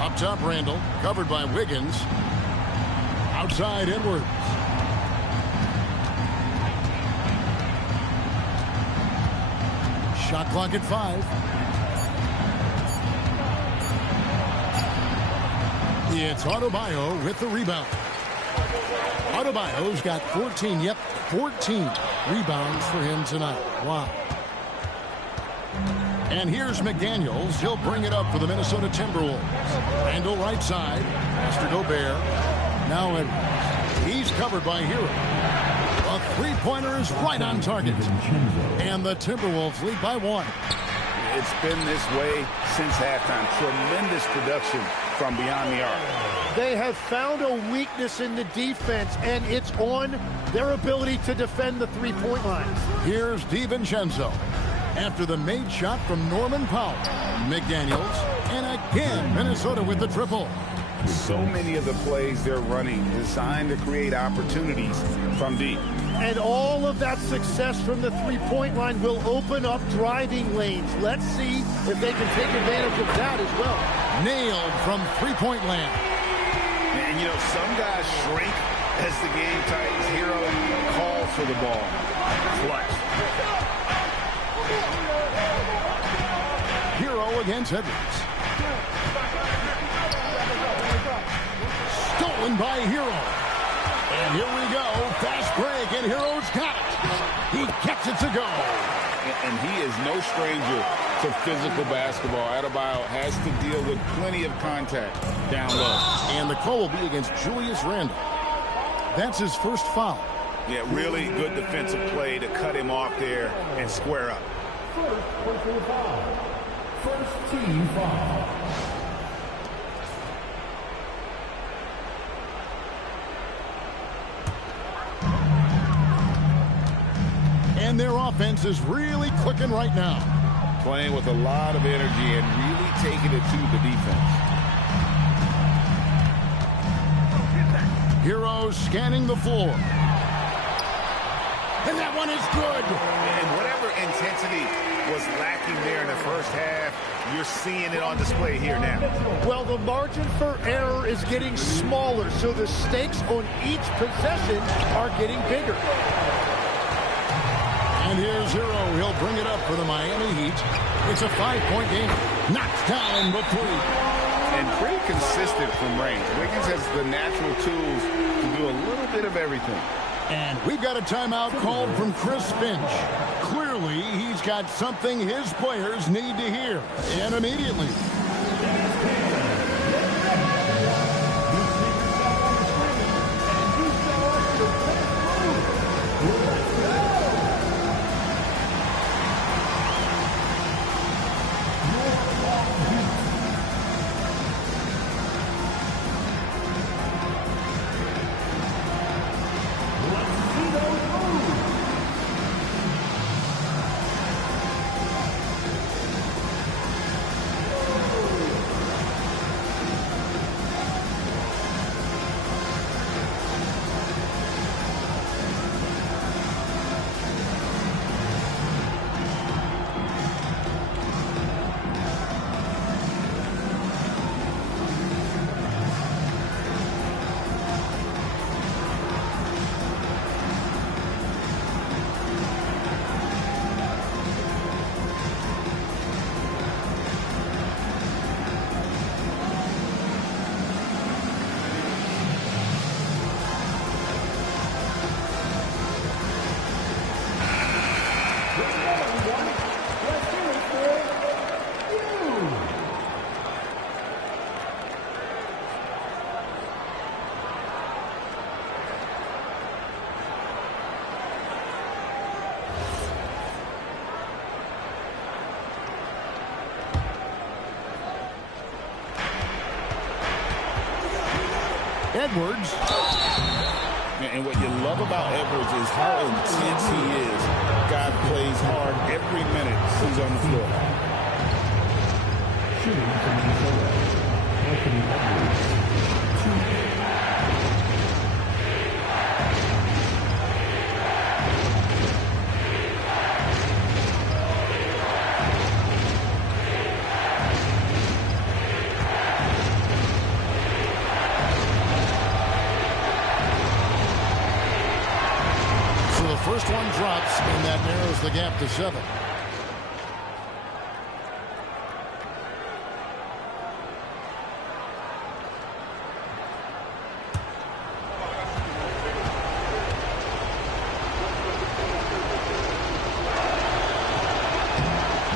Up top, Randall, covered by Wiggins. Outside, Edwards. Shot clock at 5. It's Adebayo with the rebound. Adebayo's got 14 rebounds for him tonight. Wow. And here's McDaniels. He'll bring it up for the Minnesota Timberwolves. Randall right side. Pass to Gobert. Now Edwards. He's covered by Hero. A three-pointer is right on target. And the Timberwolves lead by 1. It's been this way since halftime. Tremendous production from beyond the arc. They have found a weakness in the defense, and it's on their ability to defend the three-point line. Here's DiVincenzo. After the made shot from Norman Powell. McDaniels. And again, Minnesota with the triple. So many of the plays they're running designed to create opportunities from deep. And all of that success from the three-point line will open up driving lanes. Let's see if they can take advantage of that as well. Nailed from three-point land. And, you know, some guys shrink as the game tightens. Hero calls for the ball. Clutch. Hero against Edwards. Stolen by Hero. And here we go. Fast break, and Hero's got it. He gets it to go. And he is no stranger to physical basketball. Adebayo has to deal with plenty of contact down low. And the call will be against Julius Randle. That's his first foul. Yeah, really good defensive play to cut him off there and square up. First team foul. And their offense is really clicking right now. Playing with a lot of energy and really taking it to the defense. Hero scanning the floor. And that one is good. And whatever intensity was lacking there in the first half, you're seeing it on display here now. Well, the margin for error is getting smaller, so the stakes on each possession are getting bigger. And here's Hero. He'll bring it up for the Miami Heat. It's a 5-point game. Knocks down the three. And pretty consistent from range. Wiggins has the natural tools to do a little bit of everything. And we've got a timeout called from Chris Finch. Clearly, he's got something his players need to hear. And immediately. Edwards. And what you love about Edwards is how intense he is. Guy plays hard every minute he's on the floor. Shooting from Minnesota, Anthony Edwards. First one drops, and that narrows the gap to 7.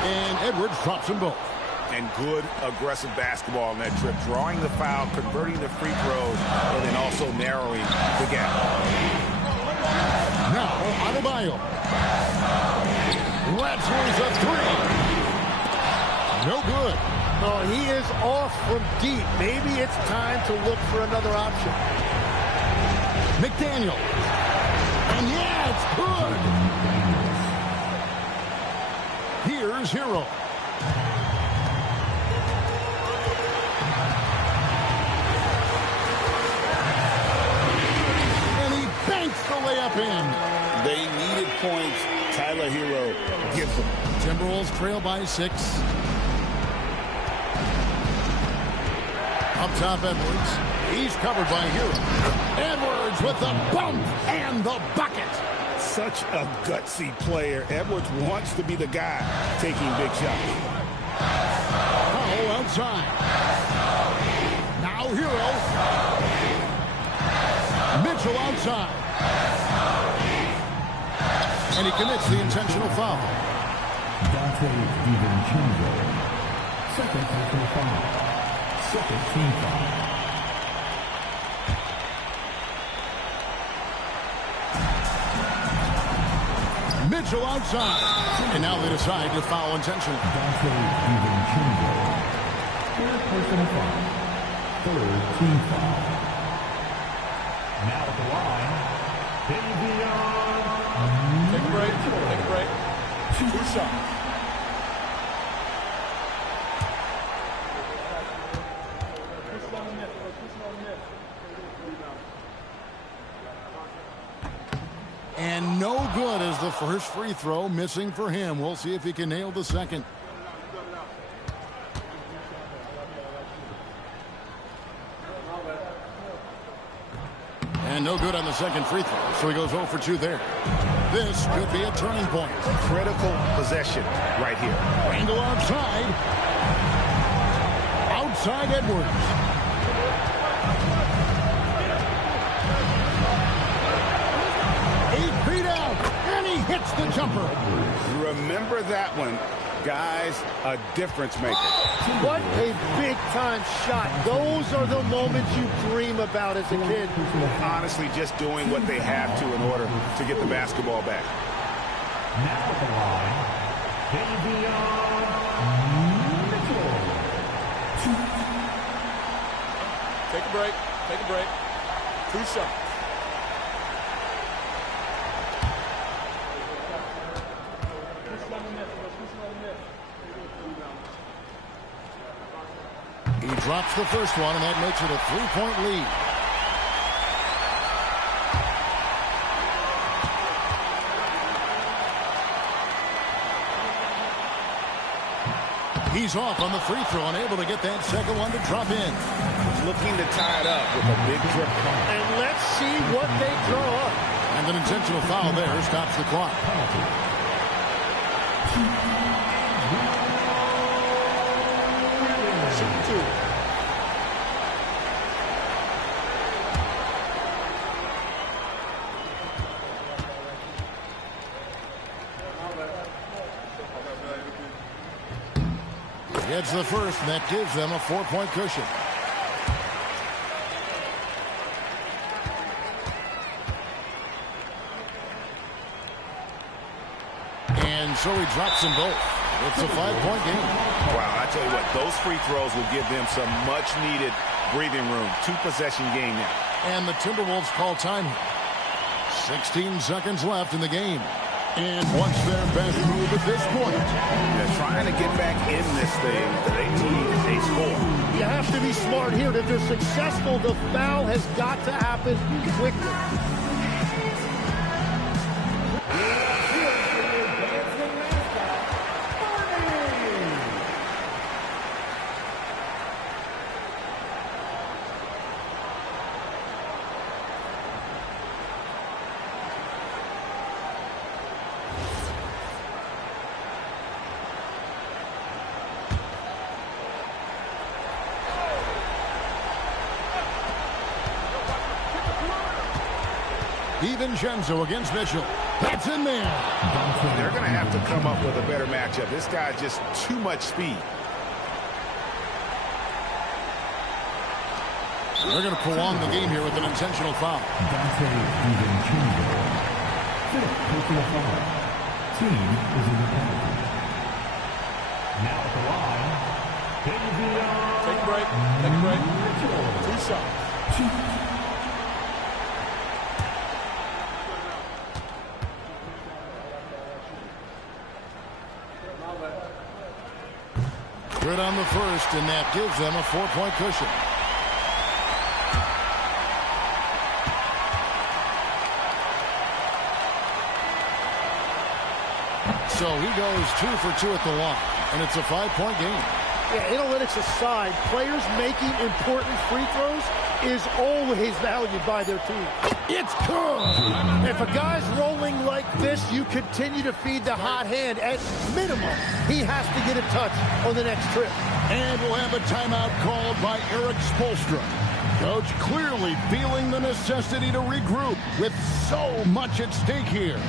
And Edwards drops them both. And good aggressive basketball on that trip, drawing the foul, converting the free throws, and then also narrowing the gap. Now, Adebayo. Let's lose a 3. No good. Oh, he is off from deep. Maybe it's time to look for another option. McDaniel. And yeah, it's good. Here's Hero. And he banks the layup in. They needed points. Tyler Hero gives them. Timberwolves trail by 6. Up top, Edwards. He's covered by Hero. Edwards with the bump and the bucket. Such a gutsy player. Edwards wants to be the guy taking big shots. Powell outside. Now Hero. Mitchell outside. And he commits the intentional foul. Dante DiVincenzo. Second personal foul. Second team foul. Mitchell outside. And now they decide to foul intentionally. Dante DiVincenzo. Third personal foul. Third team foul. Now at the line, Davion. Take a break. Take a break. 2 shots. And no good as the first free throw missing for him. We'll see if he can nail the second. And no good on the second free throw, so he goes 0 for 2 there. This could be a turning point. Critical possession right here. Randall outside. Outside Edwards. Eight feet out, and he hits the jumper. Remember that one. Guys, a difference maker. What a big-time shot. Those are the moments you dream about as a kid. Honestly, just doing what they have to in order to get the basketball back. Now at the line, Davion Mitchell. Take a break. Take a break. 2 shots. He drops the first one, and that makes it a 3-point lead. He's off on the free throw, unable to get that second one to drop in. Looking to tie it up with a big trip. And let's see what they draw up. And an intentional foul there stops the clock. Gets the first, and that gives them a 4-point cushion. And so he drops them both. It's a 5-point game. Wow, I tell you what, those free throws will give them some much-needed breathing room. 2-possession game now. And the Timberwolves call time. 16 seconds left in the game. And what's their best move at this point? They're trying to get back in this thing. They need a score. You have to be smart here. If they're successful, the foul has got to happen quickly. DiVincenzo against Mitchell. That's in there. They're going to have to come up with a better matchup. This guy just too much speed. They're going to prolong the game here with an intentional foul. Team is in the penalty. Now at the line, Take a break. Take a break. 2 shots. Good on the first, and that gives them a 4-point cushion. So he goes 2 for 2 at the line, and it's a 5-point game. Yeah, analytics aside, players making important free throws is always valued by their team. It's good. If a guy's rolling like this, you continue to feed the hot hand. At minimum, he has to get a touch on the next trip. And we'll have a timeout called by Eric Spoelstra. Coach clearly feeling the necessity to regroup with so much at stake here.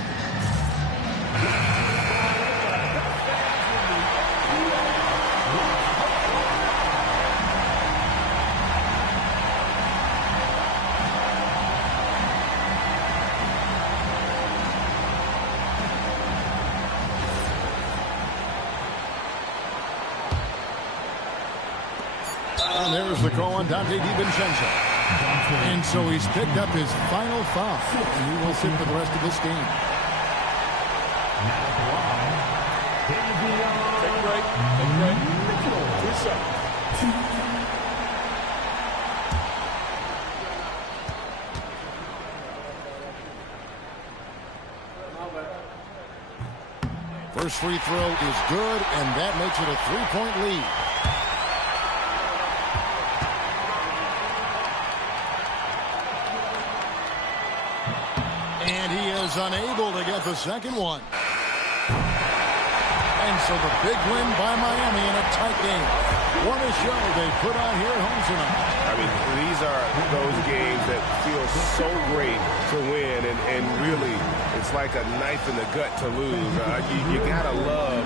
And there's the call on DiVincenzo. And so he's picked up his final foul. And he will sit for the rest of this game. Take a break. Take a break. 2 shots. First free throw is good, and that makes it a 3-point lead. And he is unable to get the second one. And so the big win by Miami in a tight game. What a show they put on here at home tonight. I mean, these are those games that feel so great to win, and really, it's like a knife in the gut to lose. You gotta love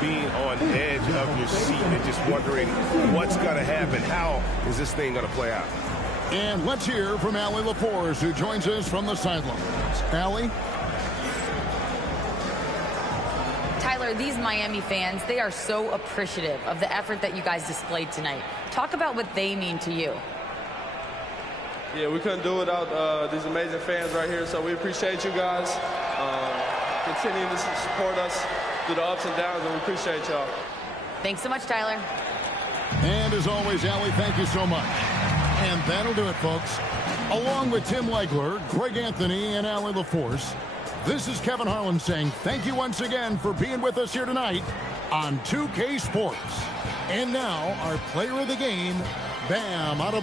being on edge of your seat and just wondering what's gonna happen. How is this thing gonna play out? And let's hear from Allie LaForce, who joins us from the sidelines. Allie? Tyler, these Miami fans, they are so appreciative of the effort that you guys displayed tonight. Talk about what they mean to you. Yeah, we couldn't do it without these amazing fans right here, so we appreciate you guys. Continue to support us through the ups and downs, and we appreciate y'all. Thanks so much, Tyler. And as always, Allie, thank you so much. And that'll do it, folks. Along with Tim Legler, Greg Anthony, and Allie LaForce, this is Kevin Harlan saying thank you once again for being with us here tonight on 2K Sports. And now, our player of the game, Bam Adebayo.